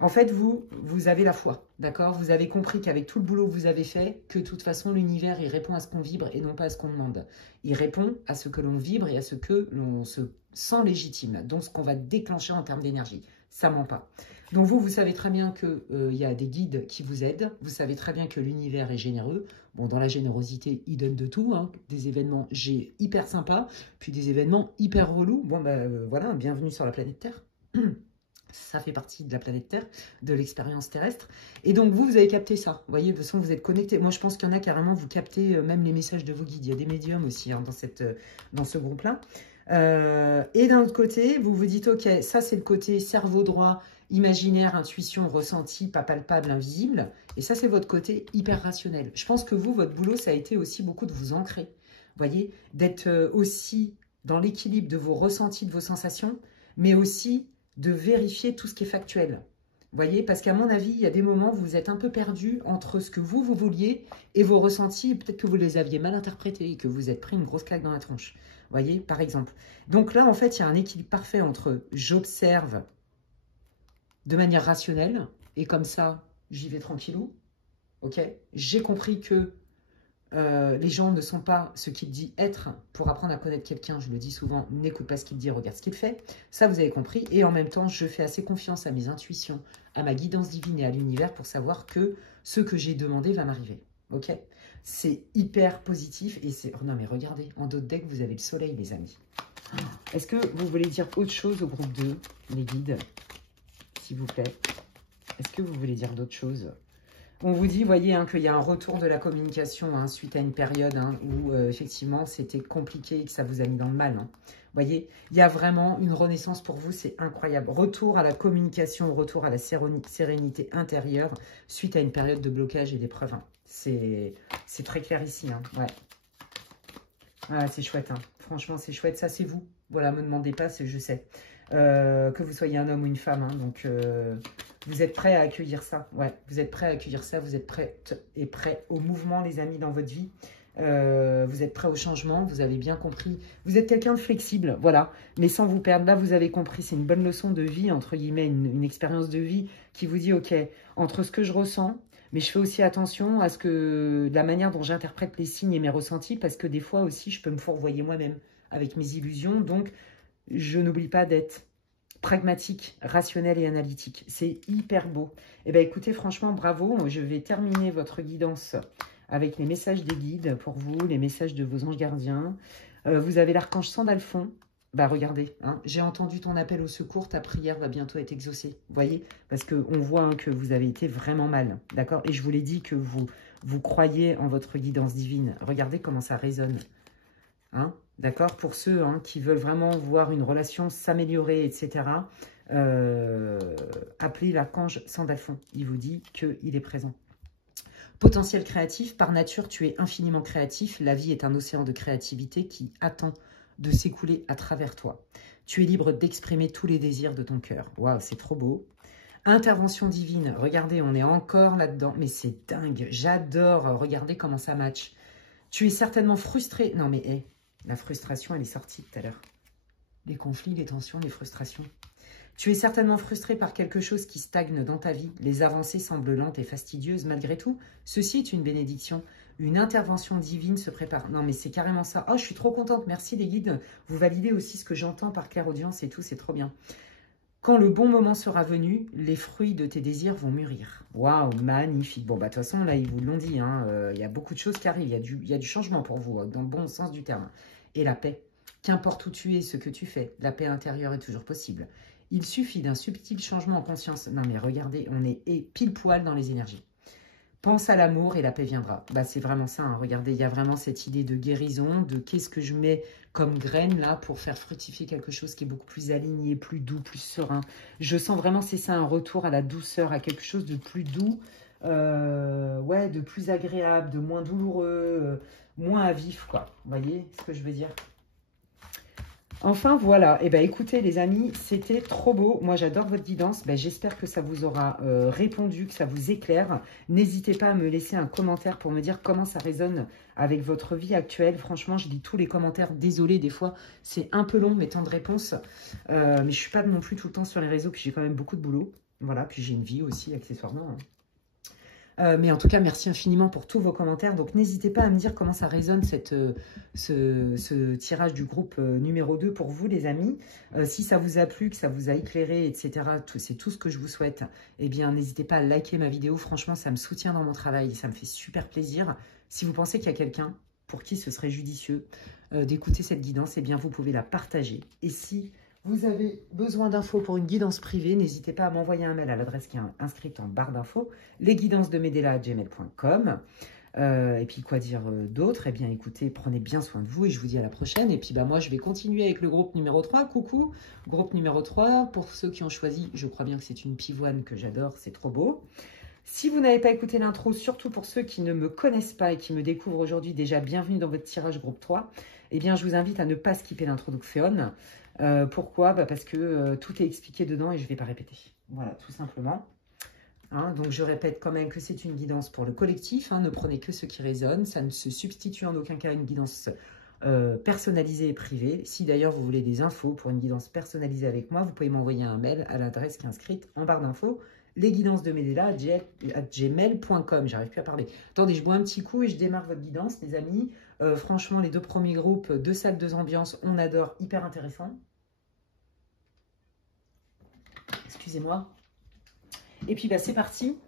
En fait, vous avez la foi, d'accord? Vous avez compris qu'avec tout le boulot que vous avez fait, que de toute façon, l'univers, il répond à ce qu'on vibre et non pas à ce qu'on demande. Il répond à ce que l'on vibre et à ce que l'on se sent légitime, donc ce qu'on va déclencher en termes d'énergie. Ça ment pas. Donc vous savez très bien qu'il y a des guides qui vous aident. Vous savez très bien que l'univers est généreux. Bon, dans la générosité, il donne de tout. Hein. Des événements hyper sympas, puis des événements hyper relous. Bon, voilà, bienvenue sur la planète Terre. Ça fait partie de la planète Terre, de l'expérience terrestre. Et donc, vous avez capté ça. Vous voyez, de toute façon, vous êtes connectés. Moi, je pense qu'il y en a carrément, vous captez même les messages de vos guides. Il y a des médiums aussi hein, dans ce groupe-là. Et d'un autre côté, vous vous dites, ok, ça, c'est le côté cerveau droit, imaginaire, intuition, ressenti, pas palpable, invisible. Et ça, c'est votre côté hyper rationnel. Je pense que vous, votre boulot, ça a été aussi beaucoup de vous ancrer. Vous voyez, d'être aussi dans l'équilibre de vos ressentis, de vos sensations, mais aussi de vérifier tout ce qui est factuel. Vous voyez, parce qu'à mon avis, il y a des moments où vous êtes un peu perdu entre ce que vous vouliez et vos ressentis. Peut-être que vous les aviez mal interprétés et que vous êtes pris une grosse claque dans la tronche. Vous voyez, par exemple. Donc là, en fait, il y a un équilibre parfait entre j'observe de manière rationnelle et comme ça, j'y vais tranquillou. Ok, j'ai compris que les gens ne sont pas ce qu'il dit être. Pour apprendre à connaître quelqu'un, je le dis souvent, n'écoute pas ce qu'il dit, regarde ce qu'il fait. Ça, vous avez compris. Et en même temps, je fais assez confiance à mes intuitions, à ma guidance divine et à l'univers pour savoir que ce que j'ai demandé va m'arriver. Ok? C'est hyper positif. Et c'est... Non, mais regardez, en d'autres decks, vous avez le soleil, les amis. Est-ce que vous voulez dire autre chose au groupe 2, les guides? S'il vous plaît. Est-ce que vous voulez dire d'autres choses? On vous dit, voyez, hein, qu'il y a un retour de la communication hein, suite à une période hein, où, effectivement, c'était compliqué et que ça vous a mis dans le mal. Hein. Voyez, il y a vraiment une renaissance pour vous, c'est incroyable. Retour à la communication, retour à la sérénité intérieure suite à une période de blocage et d'épreuve. Hein. C'est très clair ici. Hein. Ouais. Ah, c'est chouette. Hein. Franchement, c'est chouette. Ça, c'est vous. Voilà, me demandez pas, je sais. Que vous soyez un homme ou une femme. Hein, donc... vous êtes prêts à accueillir ça, ouais. Vous êtes prêts à accueillir ça, vous êtes prêtes et prêts au mouvement, les amis, dans votre vie. Vous êtes prêts au changement, vous avez bien compris. Vous êtes quelqu'un de flexible, voilà. Mais sans vous perdre, là, vous avez compris. C'est une bonne leçon de vie, entre guillemets, une expérience de vie qui vous dit, ok, entre ce que je ressens, mais je fais aussi attention à la manière dont j'interprète les signes et mes ressentis, parce que des fois aussi, je peux me fourvoyer moi-même avec mes illusions. Donc, je n'oublie pas d'être pragmatique, rationnel et analytique. C'est hyper beau. Eh bien, écoutez, franchement, bravo. Je vais terminer votre guidance avec les messages des guides pour vous, les messages de vos anges gardiens. Vous avez l'archange Sandalphon. Bah, regardez, hein, j'ai entendu ton appel au secours, ta prière va bientôt être exaucée. Vous voyez? Parce qu'on voit hein, que vous avez été vraiment mal, d'accord? Et je vous l'ai dit que vous croyez en votre guidance divine. Regardez comment ça résonne. Hein? D'accord? Pour ceux hein, qui veulent vraiment voir une relation s'améliorer, etc., appelez l'archange Sandalphon. Il vous dit qu'il est présent. Potentiel créatif, par nature, tu es infiniment créatif. La vie est un océan de créativité qui attend de s'écouler à travers toi. Tu es libre d'exprimer tous les désirs de ton cœur. Waouh, c'est trop beau. Intervention divine. Regardez, on est encore là-dedans. Mais c'est dingue. J'adore. Regardez comment ça match. Tu es certainement frustré. Non, mais hé. La frustration, elle est sortie tout à l'heure. Les conflits, les tensions, les frustrations. Tu es certainement frustré par quelque chose qui stagne dans ta vie. Les avancées semblent lentes et fastidieuses. Malgré tout, ceci est une bénédiction. Une intervention divine se prépare. Non, mais c'est carrément ça. Oh, je suis trop contente. Merci les guides. Vous validez aussi ce que j'entends par clairaudience et tout. C'est trop bien. Quand le bon moment sera venu, les fruits de tes désirs vont mûrir. Waouh, magnifique. Bon, bah, de toute façon, là, ils vous l'ont dit. Hein, il y a beaucoup de choses qui arrivent. Il y a du changement pour vous, dans le bon sens du terme. Et la paix. Qu'importe où tu es, ce que tu fais, la paix intérieure est toujours possible. Il suffit d'un subtil changement en conscience. Non, mais regardez, on est pile poil dans les énergies. Pense à l'amour et la paix viendra. Bah, c'est vraiment ça. Hein. Regardez, il y a vraiment cette idée de guérison, de qu'est-ce que je mets comme graine là pour faire fructifier quelque chose qui est beaucoup plus aligné, plus doux, plus serein. Je sens vraiment, c'est ça, un retour à la douceur, à quelque chose de plus doux, ouais, de plus agréable, de moins douloureux, moins à vif, quoi. Vous voyez ce que je veux dire? Enfin, voilà. Eh bien, écoutez, les amis, c'était trop beau. Moi, j'adore votre guidance. Ben, j'espère que ça vous aura répondu, que ça vous éclaire. N'hésitez pas à me laisser un commentaire pour me dire comment ça résonne avec votre vie actuelle. Franchement, je lis tous les commentaires. Désolée, des fois, c'est un peu long, mes temps de réponse. Mais je ne suis pas non plus tout le temps sur les réseaux, puis j'ai quand même beaucoup de boulot. Voilà, puis j'ai une vie aussi, accessoirement. Hein. Mais en tout cas, merci infiniment pour tous vos commentaires. Donc, n'hésitez pas à me dire comment ça résonne ce tirage du groupe numéro 2 pour vous, les amis. Si ça vous a plu, que ça vous a éclairé, etc., c'est tout ce que je vous souhaite. Eh bien, n'hésitez pas à liker ma vidéo. Franchement, ça me soutient dans mon travail et ça me fait super plaisir. Si vous pensez qu'il y a quelqu'un pour qui ce serait judicieux d'écouter cette guidance, eh bien, vous pouvez la partager. Et si vous avez besoin d'infos pour une guidance privée, n'hésitez pas à m'envoyer un mail à l'adresse qui est inscrite en barre d'infos, lesguidancesdemedela@gmail.com. Et puis, quoi dire d'autre? Eh bien, écoutez, prenez bien soin de vous et je vous dis à la prochaine. Et puis, bah, moi, je vais continuer avec le groupe numéro 3. Coucou, groupe numéro 3. Pour ceux qui ont choisi, je crois bien que c'est une pivoine que j'adore, c'est trop beau. Si vous n'avez pas écouté l'intro, surtout pour ceux qui ne me connaissent pas et qui me découvrent aujourd'hui, déjà bienvenue dans votre tirage groupe 3, eh bien, je vous invite à ne pas skipper l'introduction. Pourquoi? Bah parce que tout est expliqué dedans et je ne vais pas répéter. Voilà, tout simplement. Hein, donc, je répète quand même que c'est une guidance pour le collectif. Hein, ne prenez que ce qui résonne. Ça ne se substitue en aucun cas à une guidance personnalisée et privée. Si d'ailleurs vous voulez des infos pour une guidance personnalisée avec moi, vous pouvez m'envoyer un mail à l'adresse qui est inscrite en barre d'infos. lesguidancesdemedela@gmail.com. J'arrive plus à parler. Attendez, je bois un petit coup et je démarre votre guidance, les amis. Franchement, les 2 premiers groupes, 2 salles, 2 ambiances, on adore, hyper intéressant. Excusez-moi. Et puis, bah, c'est parti.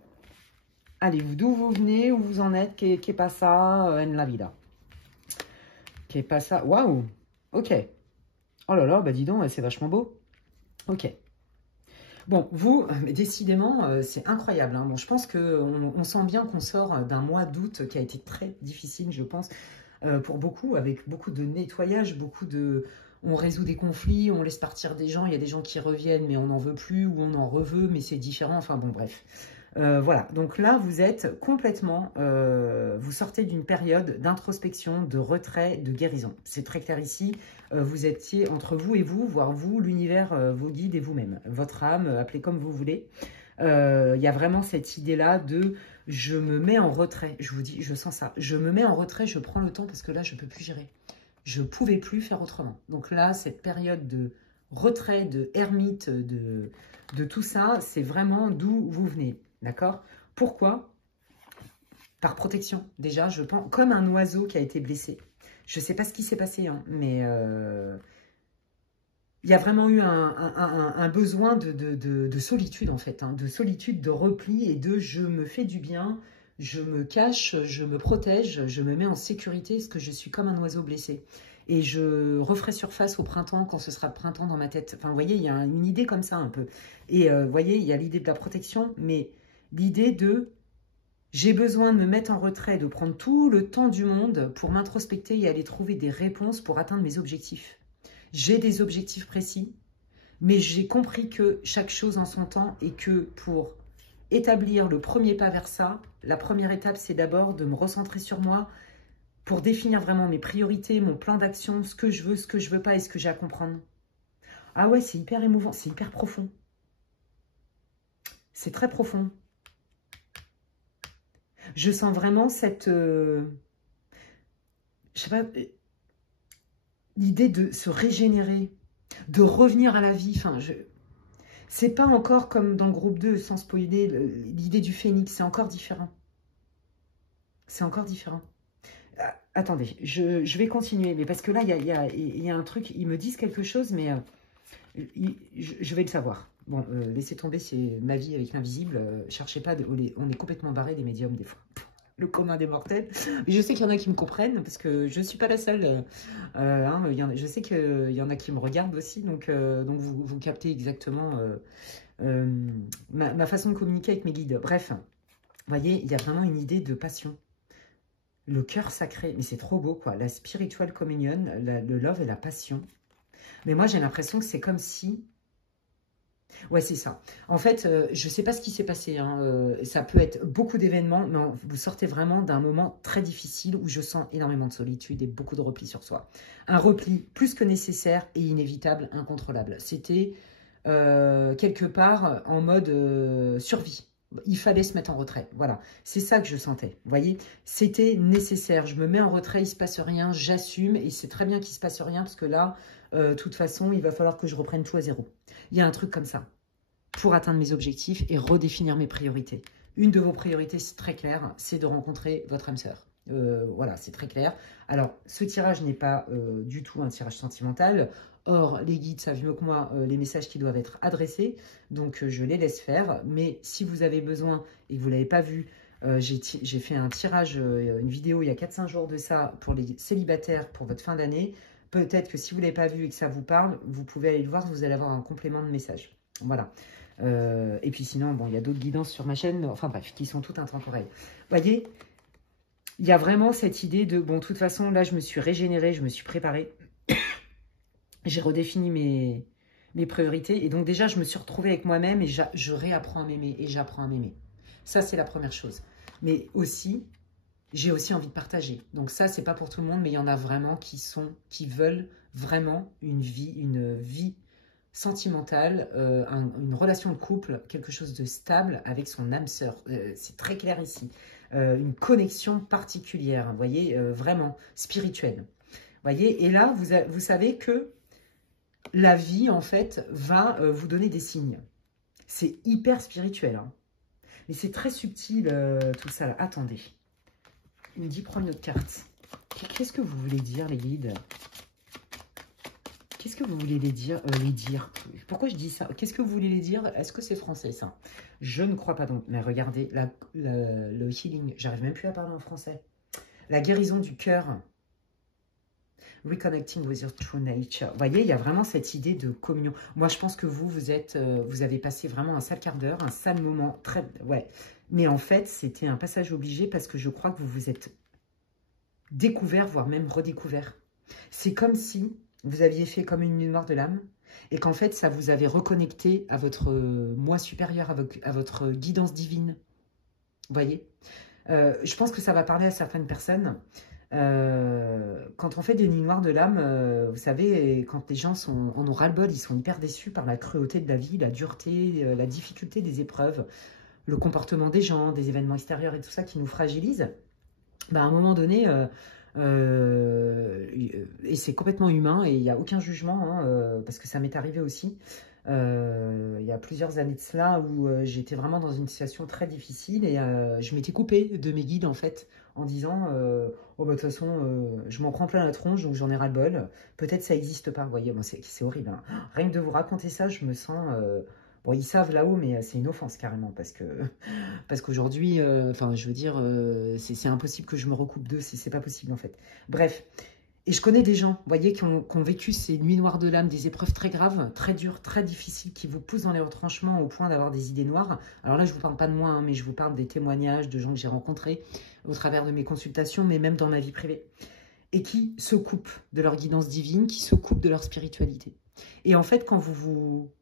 Allez, d'où vous venez, où vous en êtes, qu'est pasa en la vida. Qu'est pasa. Waouh. Ok. Oh là là, bah dis donc, c'est vachement beau. Ok. Bon, vous, décidément, c'est incroyable. Hein. Bon, je pense qu'on sent bien qu'on sort d'un mois d'août qui a été très difficile, je pense, pour beaucoup, avec beaucoup de nettoyage, beaucoup de... On résout des conflits, on laisse partir des gens, il y a des gens qui reviennent, mais on n'en veut plus, ou on en reveut, mais c'est différent, enfin bon, bref. Voilà, donc là, vous êtes complètement... vous sortez d'une période d'introspection, de retrait, de guérison. C'est très clair ici. Vous étiez entre vous et vous, voire vous, l'univers, vos guides et vous-même. Votre âme, appelez comme vous voulez. Il y a vraiment cette idée-là de « je me mets en retrait ». Je vous dis, je sens ça. Je me mets en retrait, je prends le temps parce que là, je ne peux plus gérer. Je ne pouvais plus faire autrement. Donc là, cette période de retrait, de ermite, de tout ça, c'est vraiment d'où vous venez. D'accord? Pourquoi? Par protection. Déjà, je pense, comme un oiseau qui a été blessé. Je ne sais pas ce qui s'est passé, hein, mais il y a vraiment eu un besoin de solitude, en fait. Hein, de solitude, de repli et de je me fais du bien, je me cache, je me protège, je me mets en sécurité parce que je suis comme un oiseau blessé. Et je referai surface au printemps quand ce sera le printemps dans ma tête. Enfin, vous voyez, il y a une idée comme ça un peu. Et vous voyez, il y a l'idée de la protection, mais l'idée de j'ai besoin de me mettre en retrait, de prendre tout le temps du monde pour m'introspecter et aller trouver des réponses pour atteindre mes objectifs. J'ai des objectifs précis, mais j'ai compris que chaque chose en son temps et que pour établir le premier pas vers ça, la première étape, c'est d'abord de me recentrer sur moi pour définir vraiment mes priorités, mon plan d'action, ce que je veux pas et ce que j'ai à comprendre. Ah ouais, c'est hyper émouvant, c'est hyper profond. C'est très profond. Je sens vraiment cette... je sais pas... l'idée de se régénérer, de revenir à la vie. Enfin, c'est pas encore comme dans le groupe 2, sans spoiler, l'idée du phénix. C'est encore différent. C'est encore différent. Attendez, je vais continuer. Mais parce que là, il y a un truc. Ils me disent quelque chose, mais je vais le savoir. Bon, laissez tomber, c'est ma vie avec l'invisible. Cherchez pas, on est complètement barré des médiums des fois. Le commun des mortels. Je sais qu'il y en a qui me comprennent, parce que je ne suis pas la seule. Je sais qu'il y en a qui me regardent aussi, donc vous captez exactement ma façon de communiquer avec mes guides. Bref, vous voyez, il y a vraiment une idée de passion. Le cœur sacré, mais c'est trop beau, quoi. La spiritual communion, le love et la passion. Mais moi, j'ai l'impression que c'est comme si... Ouais, c'est ça. En fait, je ne sais pas ce qui s'est passé. Hein. Ça peut être beaucoup d'événements, mais vous sortez vraiment d'un moment très difficile où je sens énormément de solitude et beaucoup de repli sur soi. Un repli plus que nécessaire et inévitable, incontrôlable. C'était quelque part en mode survie. Il fallait se mettre en retrait. Voilà, c'est ça que je sentais. Vous voyez, c'était nécessaire. Je me mets en retrait, il ne se passe rien, j'assume. Et c'est très bien qu'il ne se passe rien parce que là, de toute façon, il va falloir que je reprenne tout à zéro. Il y a un truc comme ça. pour atteindre mes objectifs et redéfinir mes priorités. Une de vos priorités, c'est très clair, c'est de rencontrer votre âme sœur. Voilà, c'est très clair. Alors, ce tirage n'est pas du tout un tirage sentimental. Or, les guides savent mieux que moi les messages qui doivent être adressés. Donc, je les laisse faire. Mais si vous avez besoin et que vous ne l'avez pas vu, j'ai fait un tirage, une vidéo il y a 4-5 jours de ça pour les célibataires pour votre fin d'année. Peut-être que si vous ne l'avez pas vu et que ça vous parle, vous pouvez aller le voir, vous allez avoir un complément de message. Voilà. Et puis sinon, bon, il y a d'autres guidances sur ma chaîne, enfin bref, qui sont toutes intemporelles. Vous voyez, il y a vraiment cette idée de, bon, de toute façon, là, je me suis régénérée, je me suis préparée. J'ai redéfini mes priorités. Et donc déjà, je me suis retrouvée avec moi-même et je réapprends à m'aimer et j'apprends à m'aimer. Ça, c'est la première chose. Mais aussi, j'ai aussi envie de partager. Donc ça, c'est pas pour tout le monde, mais il y en a vraiment qui veulent vraiment une vie sentimentale, une relation de couple, quelque chose de stable avec son âme sœur. C'est très clair ici. Une connexion particulière, vous voyez, vraiment spirituelle. Vous voyez, et là, vous savez que la vie, en fait, va vous donner des signes. C'est hyper spirituel, hein. Mais c'est très subtil, tout ça. Là. Attendez. Il me dit, prends une autre carte. Qu'est-ce que vous voulez dire, les guides? Qu'est-ce que vous voulez les dire, Pourquoi je dis ça? Qu'est-ce que vous voulez les dire? Est-ce que c'est français, ça? Je ne crois pas donc. Mais regardez, le healing, j'arrive même plus à parler en français. La guérison du cœur. Reconnecting with your true nature. Vous voyez, il y a vraiment cette idée de communion. Moi, je pense que vous avez passé vraiment un sale quart d'heure, un sale moment. Ouais. Mais en fait, c'était un passage obligé parce que je crois que vous vous êtes découvert, voire même redécouvert. C'est comme si vous aviez fait comme une nuit noire de l'âme et qu'en fait, ça vous avait reconnecté à votre moi supérieur, à votre guidance divine. Vous voyez, je pense que ça va parler à certaines personnes. Quand on fait des nuits noires de l'âme, vous savez, quand les gens en ont ras-le-bol, ils sont hyper déçus par la cruauté de la vie, la dureté, la difficulté des épreuves, le comportement des gens, des événements extérieurs et tout ça qui nous fragilise. Ben, à un moment donné, et c'est complètement humain et il n'y a aucun jugement, hein, parce que ça m'est arrivé aussi. Il y a plusieurs années de cela où j'étais vraiment dans une situation très difficile et je m'étais coupée de mes guides en fait en disant oh bah de toute façon je m'en prends plein la tronche donc j'en ai ras le bol, peut-être ça n'existe pas, vous voyez, bon, c'est horrible, hein. Rien que de vous raconter ça je me sens bon ils savent là-haut mais c'est une offense carrément parce qu'aujourd'hui enfin je veux dire c'est impossible que je me recoupe d'eux, c'est pas possible en fait, bref. Et je connais des gens, vous voyez, qui ont vécu ces nuits noires de l'âme, des épreuves très graves, très dures, très difficiles, qui vous poussent dans les retranchements au point d'avoir des idées noires. Alors là, je ne vous parle pas de moi, hein, mais je vous parle des témoignages de gens que j'ai rencontrés au travers de mes consultations, mais même dans ma vie privée. Et qui se coupent de leur guidance divine, qui se coupent de leur spiritualité. Et en fait, quand vous vous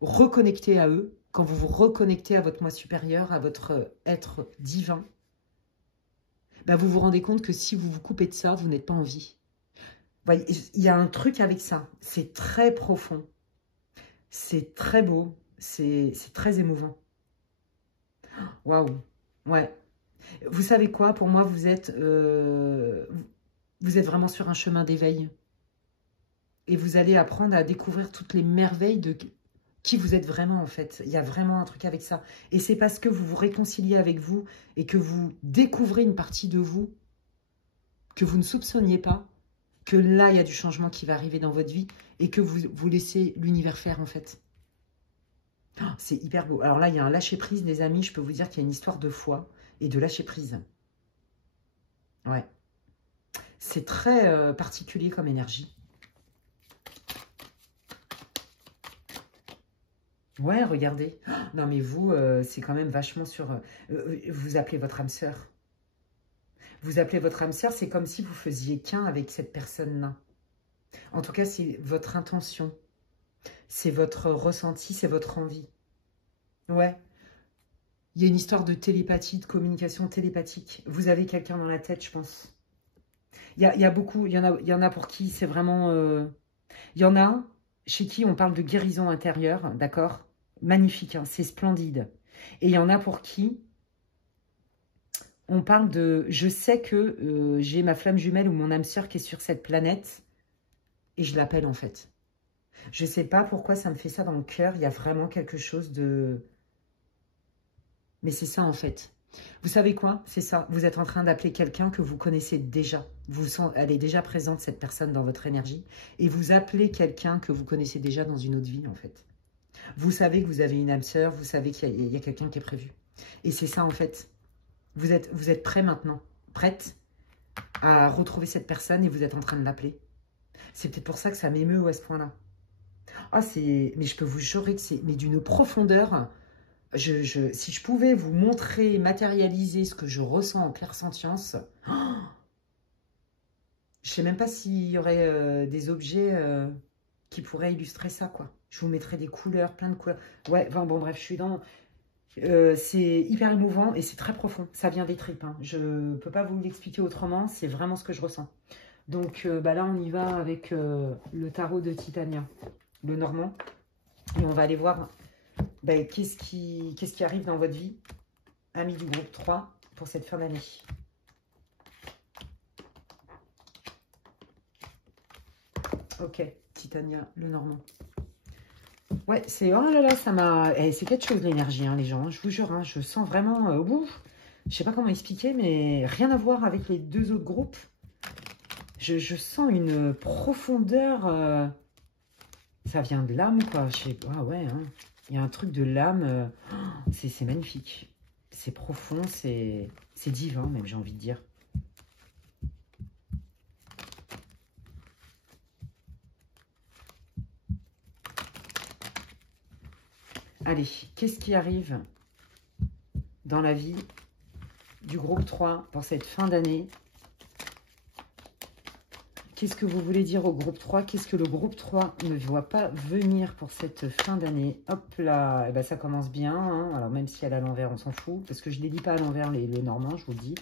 reconnectez à eux, quand vous vous reconnectez à votre moi supérieur, à votre être divin, bah vous vous rendez compte que si vous vous coupez de ça, vous n'êtes pas en vie. Il y a un truc avec ça, c'est très profond, c'est très beau, c'est très émouvant. Waouh, ouais. Vous savez quoi, pour moi, vous êtes vraiment sur un chemin d'éveil. Et vous allez apprendre à découvrir toutes les merveilles de qui vous êtes vraiment, en fait. Il y a vraiment un truc avec ça. Et c'est parce que vous vous réconciliez avec vous et que vous découvrez une partie de vous que vous ne soupçonniez pas, que là, il y a du changement qui va arriver dans votre vie et que vous laissez l'univers faire, en fait. Oh, c'est hyper beau. Alors là, il y a un lâcher-prise, les amis. Je peux vous dire qu'il y a une histoire de foi et de lâcher-prise. Ouais. C'est très particulier comme énergie. Ouais, regardez. Oh, non, mais vous, c'est quand même vachement sur... vous appelez votre âme sœur. Vous appelez votre âme sœur, c'est comme si vous faisiez qu'un avec cette personne-là. En tout cas, c'est votre intention. C'est votre ressenti, c'est votre envie. Ouais. Il y a une histoire de télépathie, de communication télépathique. Vous avez quelqu'un dans la tête, je pense. Il y a beaucoup, il y en a pour qui c'est vraiment... Il y en a chez qui on parle de guérison intérieure, d'accord? Magnifique, hein, c'est splendide. Et il y en a pour qui... On parle de... Je sais que j'ai ma flamme jumelle ou mon âme sœur qui est sur cette planète et je l'appelle en fait. Je sais pas pourquoi ça me fait ça dans le cœur. Il y a vraiment quelque chose de... Mais c'est ça en fait. Vous savez quoi? C'est ça. Vous êtes en train d'appeler quelqu'un que vous connaissez déjà. Elle est déjà présente, cette personne, dans votre énergie. Et vous appelez quelqu'un que vous connaissez déjà dans une autre vie, en fait. Vous savez que vous avez une âme sœur. Vous savez qu'il y a quelqu'un qui est prévu. Et c'est ça, en fait. Vous êtes prêt maintenant. Prête à retrouver cette personne et vous êtes en train de l'appeler. C'est peut-être pour ça que ça m'émeut à ce point-là. Ah, mais je peux vous jurer que c'est d'une profondeur... si je pouvais vous montrer, matérialiser ce que je ressens en clairsentience, oh, je ne sais même pas s'il y aurait des objets qui pourraient illustrer ça, quoi. Je vous mettrais des couleurs, plein de couleurs. Ouais, enfin, bon, bref, je suis dans... c'est hyper émouvant et c'est très profond. Ça vient des tripes, hein. Je ne peux pas vous l'expliquer autrement. C'est vraiment ce que je ressens. Donc là, on y va avec le tarot de Titania, le normand. Et on va aller voir... Ben, qu'est-ce qui arrive dans votre vie, amis du groupe 3, pour cette fin d'année? Ok, Titania, le normand. Ouais, c'est... Oh là là, ça m'a... c'est quelque chose l'énergie, hein, les gens. Hein, je vous jure, hein, je sens vraiment... ouf, je sais pas comment expliquer, mais rien à voir avec les deux autres groupes. Je sens une profondeur... ça vient de l'âme, quoi. Je sais pas, ah ouais, hein. Il y a un truc de l'âme, c'est magnifique. C'est profond, c'est divin même, j'ai envie de dire. Allez, qu'est-ce qui arrive dans la vie du groupe 3 pour cette fin d'année? Qu'est-ce que vous voulez dire au groupe 3? Qu'est-ce que le groupe 3 ne voit pas venir pour cette fin d'année? Hop là, et ben ça commence bien. Hein. Alors même si elle est à l'envers, on s'en fout. Parce que je ne les lis pas à l'envers, le normand, je vous le dis.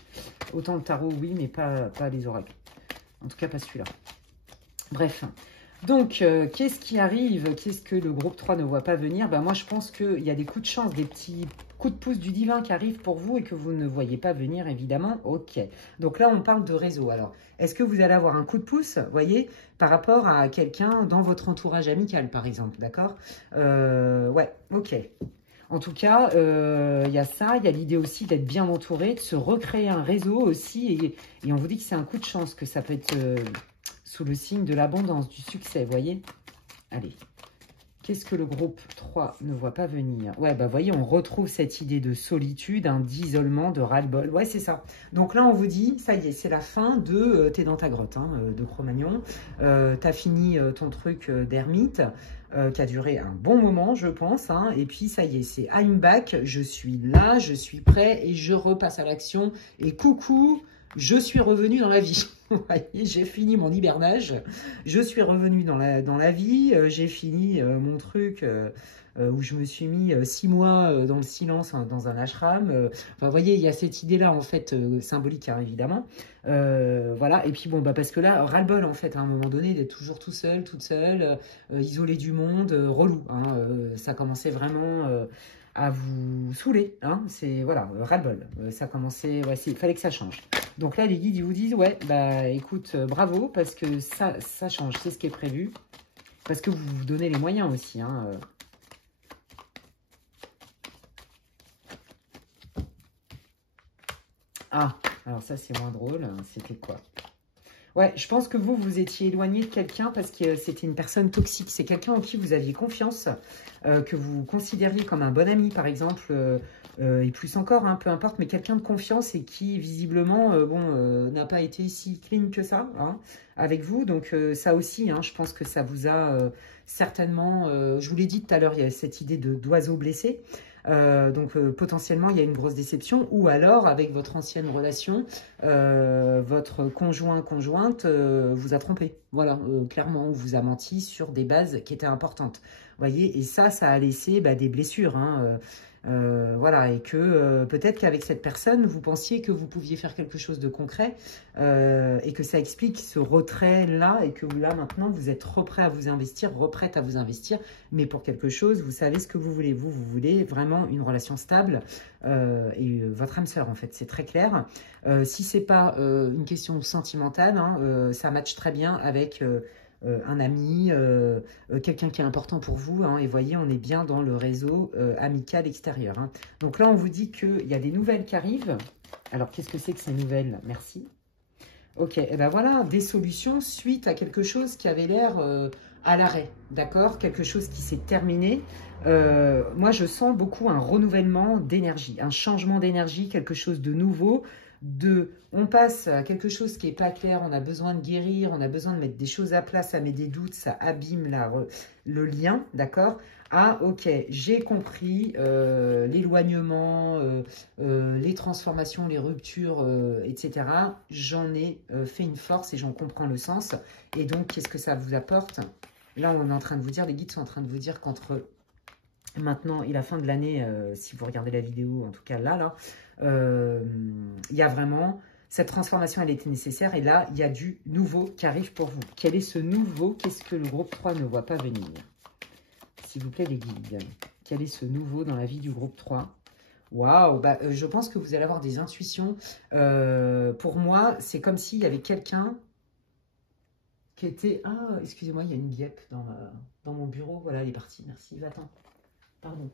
Autant le tarot, oui, mais pas les oracles. En tout cas, pas celui-là. Bref. Donc, qu'est-ce qui arrive? Qu'est-ce que le groupe 3 ne voit pas venir? Ben, moi, je pense qu'il y a des coups de chance, des petits coups de pouce du divin qui arrivent pour vous et que vous ne voyez pas venir, évidemment. Ok. Donc là, on parle de réseau. Alors, est-ce que vous allez avoir un coup de pouce, voyez, par rapport à quelqu'un dans votre entourage amical, par exemple, d'accord? Ouais, ok. En tout cas, il y a ça, il y a l'idée aussi d'être bien entouré, de se recréer un réseau aussi. Et on vous dit que c'est un coup de chance, que ça peut être... sous le signe de l'abondance, du succès, vous voyez? Allez, qu'est-ce que le groupe 3 ne voit pas venir? Ouais, bah voyez, on retrouve cette idée de solitude, hein, d'isolement, de ras-le-bol. Ouais, c'est ça. Donc là, on vous dit, ça y est, c'est la fin de T'es dans ta grotte, hein, de Cro-Magnon. T'as fini ton truc d'ermite, qui a duré un bon moment, je pense. Hein, et puis, ça y est, c'est I'm back, je suis là, je suis prêt et je repasse à l'action. Et coucou, je suis revenu dans la vie. Vous voyez, j'ai fini mon hibernage. Je suis revenu dans la vie. J'ai fini mon truc où je me suis mis 6 mois dans le silence, hein, dans un ashram. Enfin, vous voyez, il y a cette idée-là, en fait, symbolique, hein, évidemment. Voilà. Et puis, bon, bah, parce que là, ras-le-bol, en fait, à un moment donné, d'être toujours tout seul, toute seule, isolé du monde, relou. Hein, ça commençait vraiment... à vous saouler, hein, c'est, voilà, ras-le-bol, ça commençait, ouais, il fallait que ça change. Donc là, les guides, ils vous disent, ouais, bah, écoute, bravo, parce que ça change, c'est ce qui est prévu, parce que vous vous donnez les moyens aussi, hein. Ah, alors ça, c'est moins drôle, c'était quoi? Ouais, je pense que vous étiez éloigné de quelqu'un parce que c'était une personne toxique. C'est quelqu'un en qui vous aviez confiance, que vous considériez comme un bon ami, par exemple, et plus encore, hein, peu importe, mais quelqu'un de confiance et qui, visiblement, n'a pas été si clean que ça, hein, avec vous. Donc, ça aussi, hein, je pense que ça vous a certainement... je vous l'ai dit tout à l'heure, il y a cette idée d'oiseau blessé. Donc potentiellement il y a une grosse déception, ou alors avec votre ancienne relation, votre conjointe vous a trompé, voilà, clairement, vous a menti sur des bases qui étaient importantes, voyez, et ça a laissé des blessures, hein, voilà, et que peut-être qu'avec cette personne, vous pensiez que vous pouviez faire quelque chose de concret, et que ça explique ce retrait-là, et que là, maintenant, vous êtes reprêt à vous investir, reprête à vous investir, mais pour quelque chose, vous savez ce que vous voulez. Vous voulez vraiment une relation stable, et votre âme sœur, en fait, c'est très clair. Si c'est pas une question sentimentale, hein, ça matche très bien avec... un ami, quelqu'un qui est important pour vous. Hein, et voyez, on est bien dans le réseau amical extérieur. Hein. Donc là, on vous dit qu'il y a des nouvelles qui arrivent. Alors, qu'est-ce que c'est que ces nouvelles? Merci. Ok, et ben voilà, des solutions suite à quelque chose qui avait l'air à l'arrêt, d'accord? Quelque chose qui s'est terminé. Moi, je sens beaucoup un renouvellement d'énergie, un changement d'énergie, quelque chose de nouveau. On passe à quelque chose qui n'est pas clair, on a besoin de guérir, on a besoin de mettre des choses à plat, ça met des doutes, ça abîme le lien, d'accord? Ah, ok, j'ai compris l'éloignement, les transformations, les ruptures, etc. J'en ai fait une force et j'en comprends le sens. Et donc, qu'est-ce que ça vous apporte? Là, on est en train de vous dire, les guides sont en train de vous dire qu'entre maintenant et la fin de l'année, si vous regardez la vidéo, en tout cas là, il y a vraiment... Cette transformation, elle était nécessaire. Et là, il y a du nouveau qui arrive pour vous. Quel est ce nouveau? Qu'est-ce que le groupe 3 ne voit pas venir? S'il vous plaît, les guides. Quel est ce nouveau dans la vie du groupe 3? Waouh, bah, je pense que vous allez avoir des intuitions. Pour moi, c'est comme s'il y avait quelqu'un qui était... Ah, excusez-moi, il y a une guêpe dans mon bureau. Voilà, elle est partie. Merci, va-t'en. Pardon.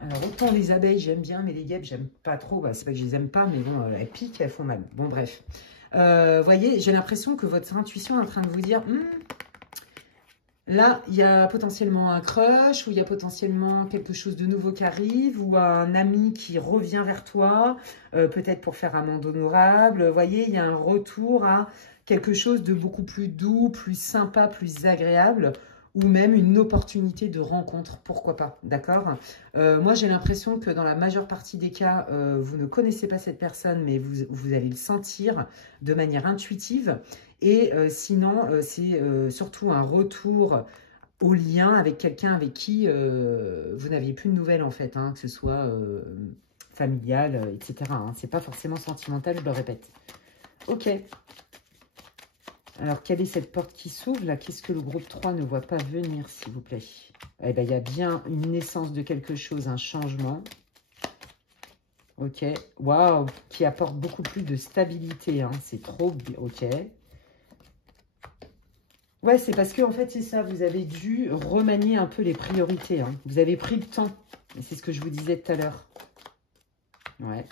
Alors, autant les abeilles, j'aime bien, mais les guêpes, j'aime pas trop. Bah, c'est pas que je les aime pas, mais bon, elles piquent, elles font mal. Bon, bref. Voyez, j'ai l'impression que votre intuition est en train de vous dire... Là, il y a potentiellement un crush, ou il y a potentiellement quelque chose de nouveau qui arrive, ou un ami qui revient vers toi, peut-être pour faire amende honorable. Vous voyez, il y a un retour à quelque chose de beaucoup plus doux, plus sympa, plus agréable, ou même une opportunité de rencontre, pourquoi pas, d'accord? Moi, j'ai l'impression que dans la majeure partie des cas, vous ne connaissez pas cette personne, mais vous allez le sentir de manière intuitive. Et sinon, c'est surtout un retour au lien avec quelqu'un avec qui vous n'aviez plus de nouvelles, en fait, hein, que ce soit familial, etc. Hein. C'est pas forcément sentimental, je le répète. Ok. Alors, quelle est cette porte qui s'ouvre là? Qu'est-ce que le groupe 3 ne voit pas venir, s'il vous plaît? Eh bien, il y a bien une naissance de quelque chose, un changement. Ok. Waouh, qui apporte beaucoup plus de stabilité. Hein. C'est trop... Ok. Ouais, c'est parce que, en fait, c'est ça. Vous avez dû remanier un peu les priorités. Hein. Vous avez pris le temps. Et c'est ce que je vous disais tout à l'heure. Ouais.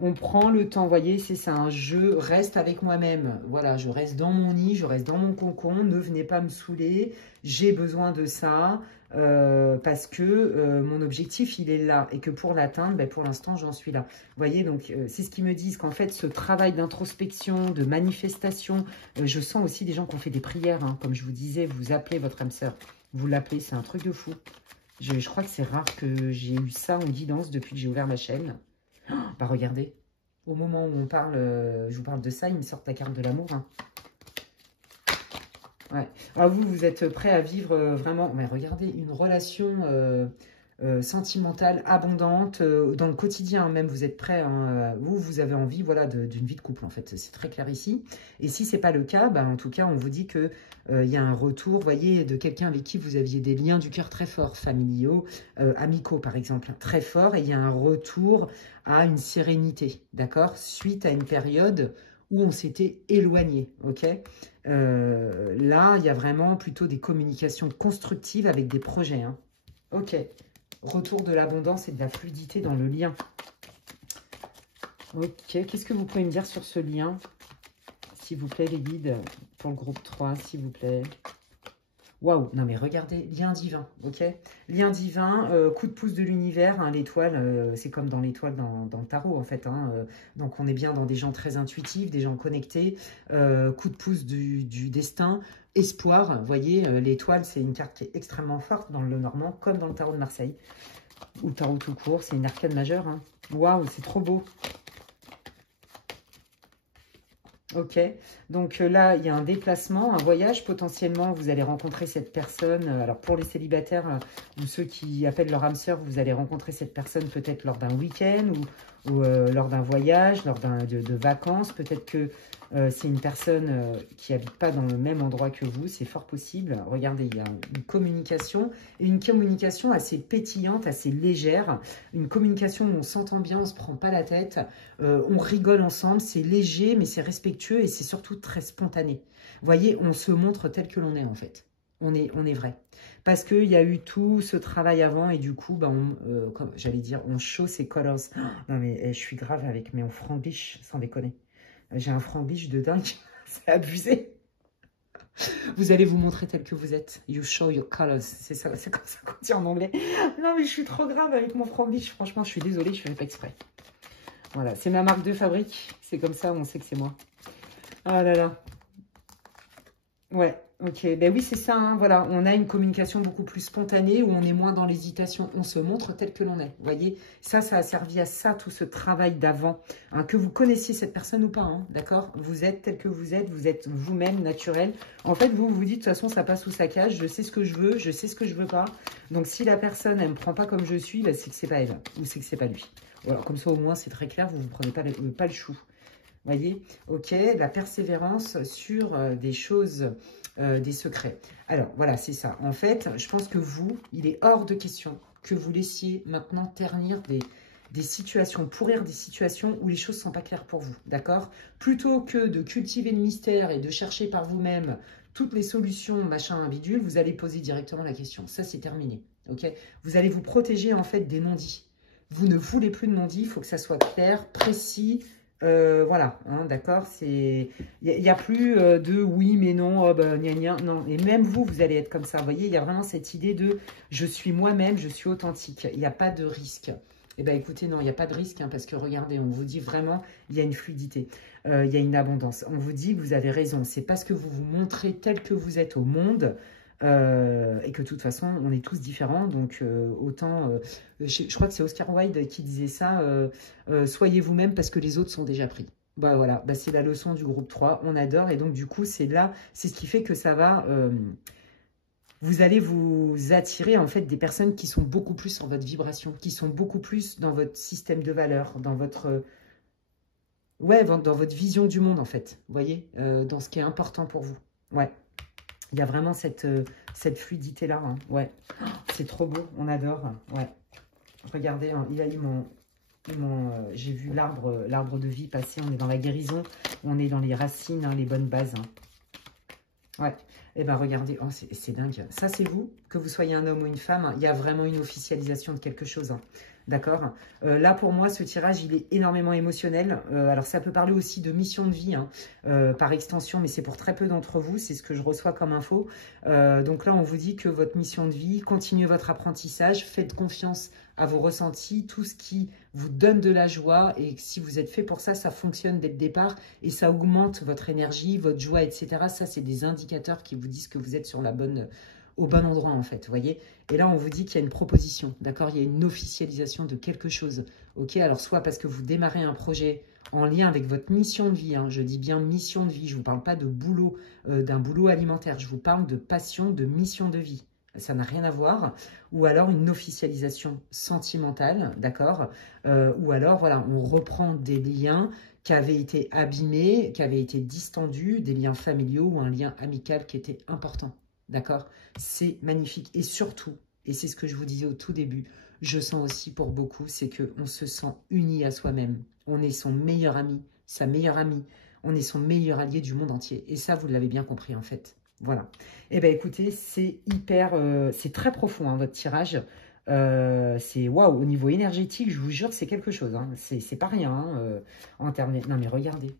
On prend le temps, vous voyez, c'est ça, je reste avec moi-même. Voilà, je reste dans mon nid, je reste dans mon cocon, ne venez pas me saouler, j'ai besoin de ça, parce que mon objectif, il est là, et que pour l'atteindre, ben, pour l'instant, j'en suis là. Vous voyez, donc, c'est ce qu'ils me disent, qu'en fait, ce travail d'introspection, de manifestation, je sens aussi des gens qui ont fait des prières, hein, comme je vous disais, vous appelez votre âme sœur, vous l'appelez, c'est un truc de fou. Je crois que c'est rare que j'ai eu ça en guidance depuis que j'ai ouvert ma chaîne. Bah regardez, au moment où on parle, je vous parle de ça, il me sort la carte de l'amour. Hein. Ouais. Alors vous êtes prêt à vivre vraiment, mais regardez, une relation sentimentale, abondante, dans le quotidien même, vous êtes prêt, hein, vous avez envie voilà, d'une vie de couple en fait, c'est très clair ici. Et si ce n'est pas le cas, bah, en tout cas on vous dit que il y a un retour, voyez, de quelqu'un avec qui vous aviez des liens du cœur très forts, familiaux, amicaux par exemple, très forts, et il y a un retour à une sérénité, d'accord, suite à une période où on s'était éloigné, ok. Là, il y a vraiment plutôt des communications constructives avec des projets, hein. Ok. Retour de l'abondance et de la fluidité dans le lien. Ok, qu'est-ce que vous pouvez me dire sur ce lien? S'il vous plaît, les guides, pour le groupe 3, s'il vous plaît. Waouh, non mais regardez, lien divin, ok? Lien divin, coup de pouce de l'univers, hein, l'étoile, c'est comme dans l'étoile dans le tarot en fait. Hein, donc on est bien dans des gens très intuitifs, des gens connectés, coup de pouce du destin, espoir. Vous voyez, l'étoile, c'est une carte qui est extrêmement forte dans le Normand, comme dans le tarot de Marseille. Ou le tarot tout court, c'est une arcade majeure. Hein. Waouh, c'est trop beau. Ok, donc là, il y a un déplacement, un voyage. Potentiellement, vous allez rencontrer cette personne. Alors, pour les célibataires ou ceux qui appellent leur âme sœur, vous allez rencontrer cette personne peut-être lors d'un week-end ou lors d'un voyage, lors de vacances. Peut-être que c'est une personne qui habite pas dans le même endroit que vous, c'est fort possible. Regardez, il y a une communication, et une communication assez pétillante, assez légère, une communication où on s'entend bien, on se prend pas la tête, on rigole ensemble, c'est léger, mais c'est respectueux, et c'est surtout très spontané. Vous voyez, on se montre tel que l'on est, en fait. On est vrai. Parce qu'il y a eu tout ce travail avant, et du coup, ben, comme j'allais dire, on show ses colors. Oh, non, mais je suis grave avec mon franglish, sans déconner. J'ai un franglish de dingue, c'est abusé. Vous allez vous montrer tel que vous êtes. You show your colors. C'est ça, c'est comme ça qu'on dit en anglais. Non, mais je suis trop grave avec mon franglish. Franchement, je suis désolée, je ne fais pas exprès. Voilà, c'est ma marque de fabrique. C'est comme ça, on sait que c'est moi. Oh là là. Ouais, ok. Ben oui, c'est ça, hein, voilà. On a une communication beaucoup plus spontanée où on est moins dans l'hésitation. On se montre tel que l'on est. Vous voyez, ça a servi à ça, tout ce travail d'avant. Hein, que vous connaissiez cette personne ou pas, hein, d'accord? Vous êtes tel que vous êtes vous-même, naturel. En fait, vous vous dites, de toute façon, ça passe sous sa cage. Je sais ce que je veux, je sais ce que je veux pas. Donc, si la personne, elle me prend pas comme je suis, ben, c'est que c'est pas elle ou c'est que c'est pas lui. Voilà, comme ça, au moins, c'est très clair. Vous ne prenez pas le chou. Voyez, ok, la persévérance sur des choses, des secrets. Alors, voilà, c'est ça. En fait, je pense que vous, il est hors de question que vous laissiez maintenant ternir des situations, pourrir des situations où les choses ne sont pas claires pour vous, d'accord? Plutôt que de cultiver le mystère et de chercher par vous-même toutes les solutions, machin, bidule, vous allez poser directement la question. Ça, c'est terminé, ok? Vous allez vous protéger, en fait, des non-dits. Vous ne voulez plus de non-dits, il faut que ça soit clair, précis. Voilà, hein, d'accord, il n'y a plus de oui mais non, oh, bah, gna gna, non, et même vous, vous allez être comme ça, vous voyez, il y a vraiment cette idée de je suis moi-même, je suis authentique, il n'y a pas de risque. Eh bien écoutez, non, il n'y a pas de risque, hein, parce que regardez, on vous dit vraiment, il y a une fluidité, il y a une abondance, on vous dit, vous avez raison, c'est parce que vous vous montrez tel que vous êtes au monde, et que de toute façon, on est tous différents, donc autant... je crois que c'est Oscar Wilde qui disait ça, soyez vous-même parce que les autres sont déjà pris. Bah voilà, bah, c'est la leçon du groupe 3, on adore, et donc du coup, c'est là, c'est ce qui fait que ça va... vous allez vous attirer en fait des personnes qui sont beaucoup plus en votre vibration, qui sont beaucoup plus dans votre système de valeurs, dans votre... ouais, dans votre vision du monde en fait, vous voyez, dans ce qui est important pour vous, ouais. Il y a vraiment cette fluidité-là. Hein. Ouais, c'est trop beau. On adore. Ouais. Regardez, hein, il a eu j'ai vu l'arbre de vie passer. On est dans la guérison. On est dans les racines, hein, les bonnes bases. Hein. Ouais. Et bien, regardez. Oh, c'est dingue. Ça, c'est vous. Que vous soyez un homme ou une femme, il y a vraiment une officialisation de quelque chose. Hein. D'accord. Là, pour moi, ce tirage, il est énormément émotionnel. Alors, ça peut parler aussi de mission de vie, hein, par extension, mais c'est pour très peu d'entre vous. C'est ce que je reçois comme info. Donc là, on vous dit que votre mission de vie, continuez votre apprentissage, faites confiance à vos ressentis, tout ce qui vous donne de la joie. Et si vous êtes fait pour ça, ça fonctionne dès le départ et ça augmente votre énergie, votre joie, etc. Ça, c'est des indicateurs qui vous disent que vous êtes sur au bon endroit, en fait, vous voyez. Et là, on vous dit qu'il y a une proposition, d'accord? Il y a une officialisation de quelque chose, ok? Alors, soit parce que vous démarrez un projet en lien avec votre mission de vie, hein, je dis bien mission de vie, je ne vous parle pas de boulot, d'un boulot alimentaire, je vous parle de passion, de mission de vie. Ça n'a rien à voir. Ou alors une officialisation sentimentale, d'accord? Ou alors, voilà, on reprend des liens qui avaient été abîmés, qui avaient été distendus, des liens familiaux ou un lien amical qui était important. D'accord? C'est magnifique. Et surtout, et c'est ce que je vous disais au tout début, je sens aussi pour beaucoup, c'est qu'on se sent uni à soi-même. On est son meilleur ami, sa meilleure amie. On est son meilleur allié du monde entier. Et ça, vous l'avez bien compris en fait. Voilà. Eh bien, écoutez, c'est hyper... c'est très profond, hein, votre tirage. C'est waouh, au niveau énergétique, je vous jure, c'est quelque chose. Hein. C'est pas rien hein, en termes... Non, mais regardez.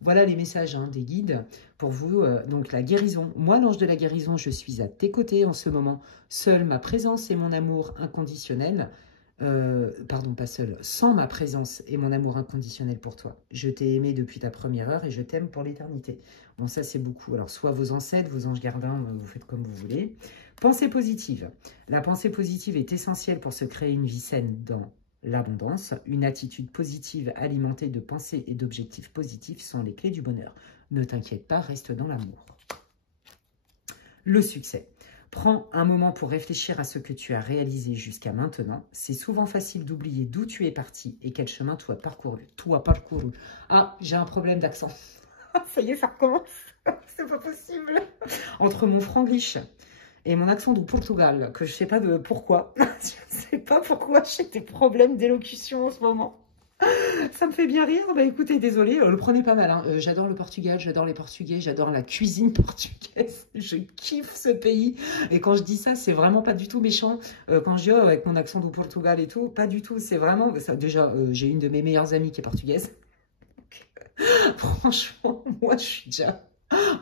Voilà les messages hein, des guides pour vous. Donc la guérison. Moi, l'ange de la guérison, je suis à tes côtés en ce moment. Seule ma présence et mon amour inconditionnel. Pardon, pas seule. Sans ma présence et mon amour inconditionnel pour toi. Je t'ai aimé depuis ta première heure et je t'aime pour l'éternité. Bon, ça, c'est beaucoup. Alors, soit vos ancêtres, vos anges gardiens, vous faites comme vous voulez. Pensée positive. La pensée positive est essentielle pour se créer une vie saine dans l'abondance. Une attitude positive alimentée de pensées et d'objectifs positifs sont les clés du bonheur. Ne t'inquiète pas, reste dans l'amour. Le succès. Prends un moment pour réfléchir à ce que tu as réalisé jusqu'à maintenant. C'est souvent facile d'oublier d'où tu es parti et quel chemin tu as parcouru. Ah, j'ai un problème d'accent. Ça y est, ça recommence. C'est pas possible. Entre mon franglish et mon accent du Portugal, que je sais pas de pourquoi. Je sais pas pourquoi j'ai des problèmes d'élocution en ce moment. Ça me fait bien rire. Bah écoutez, désolé, le prenez pas mal. Hein. J'adore le Portugal, j'adore les Portugais, j'adore la cuisine portugaise. Je kiffe ce pays. Et quand je dis ça, c'est vraiment pas du tout méchant. Quand je dis avec mon accent du Portugal et tout, pas du tout. C'est vraiment... Ça, déjà, j'ai une de mes meilleures amies qui est portugaise. Franchement, moi, je suis déjà...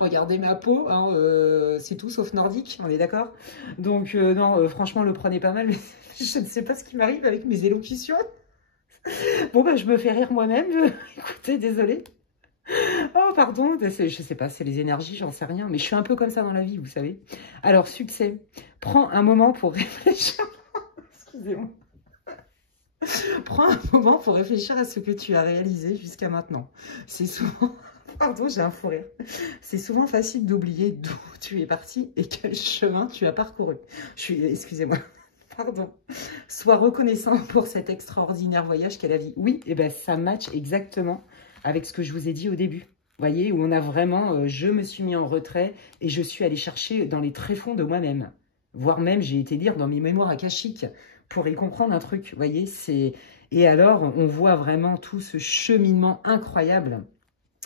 Regardez ma peau, hein, c'est tout sauf nordique, on est d'accord? Donc, non, franchement, le prenez pas mal, mais je ne sais pas ce qui m'arrive avec mes élocutions. Bon, bah, je me fais rire moi-même. Écoutez, désolée. Oh, pardon, je sais pas, c'est les énergies, j'en sais rien, mais je suis un peu comme ça dans la vie, vous savez. Alors, succès. Prends un moment pour réfléchir. Excusez-moi. Prends un moment pour réfléchir à ce que tu as réalisé jusqu'à maintenant. C'est souvent... Pardon, j'ai un fou rire. C'est souvent facile d'oublier d'où tu es parti et quel chemin tu as parcouru. Excusez-moi. Pardon. Sois reconnaissant pour cet extraordinaire voyage qu'est la vie. Oui, et ben ça match exactement avec ce que je vous ai dit au début. Vous voyez, où on a vraiment, je me suis mis en retrait et je suis allée chercher dans les tréfonds de moi-même. Voire même, j'ai été lire dans mes mémoires akashiques pour y comprendre un truc. Vous voyez, c'est... Et alors, on voit vraiment tout ce cheminement incroyable,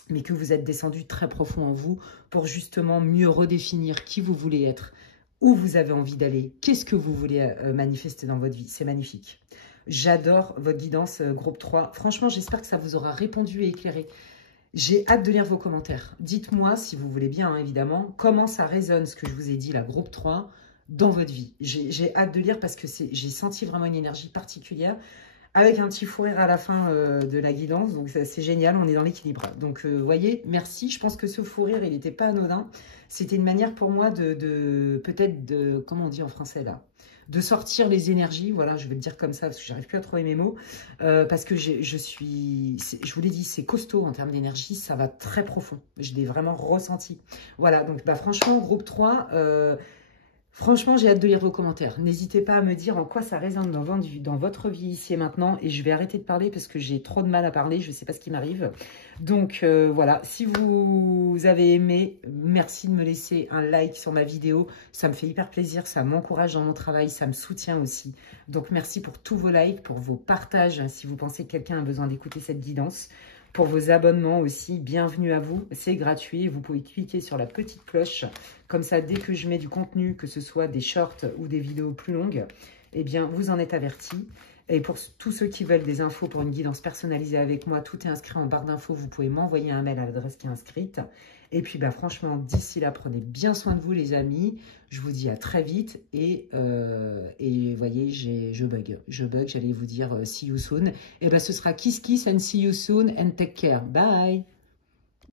mais que vous êtes descendu très profond en vous pour justement mieux redéfinir qui vous voulez être, où vous avez envie d'aller, qu'est-ce que vous voulez manifester dans votre vie. C'est magnifique. J'adore votre guidance groupe 3. Franchement, j'espère que ça vous aura répondu et éclairé. J'ai hâte de lire vos commentaires. Dites-moi, si vous voulez bien, hein, évidemment, comment ça résonne, ce que je vous ai dit, la groupe 3, dans votre vie. J'ai hâte de lire parce que j'ai senti vraiment une énergie particulière, avec un petit fou rire à la fin de la guidance. Donc, c'est génial, on est dans l'équilibre. Donc, vous voyez, merci. Je pense que ce fou rire, il n'était pas anodin. C'était une manière pour moi peut-être de, comment on dit en français là, de sortir les énergies. Voilà, je vais le dire comme ça parce que j'arrive plus à trouver mes mots. Parce que je vous l'ai dit, c'est costaud en termes d'énergie. Ça va très profond. Je l'ai vraiment ressenti. Voilà, donc bah, franchement, groupe 3... franchement, j'ai hâte de lire vos commentaires. N'hésitez pas à me dire en quoi ça résonne dans votre vie ici et maintenant. Et je vais arrêter de parler parce que j'ai trop de mal à parler. Je ne sais pas ce qui m'arrive. Donc voilà, si vous avez aimé, merci de me laisser un like sur ma vidéo. Ça me fait hyper plaisir, ça m'encourage dans mon travail, ça me soutient aussi. Donc merci pour tous vos likes, pour vos partages, si vous pensez que quelqu'un a besoin d'écouter cette guidance. Pour vos abonnements aussi, bienvenue à vous, c'est gratuit, vous pouvez cliquer sur la petite cloche, comme ça dès que je mets du contenu, que ce soit des shorts ou des vidéos plus longues, eh bien vous en êtes avertis. Et pour tous ceux qui veulent des infos pour une guidance personnalisée avec moi, tout est inscrit en barre d'infos, vous pouvez m'envoyer un mail à l'adresse qui est inscrite. Et puis bah, franchement, d'ici là, prenez bien soin de vous les amis, je vous dis à très vite et vous voyez, je bug, j'allais vous dire see you soon. Et bien ce sera kiss kiss and see you soon and take care, bye.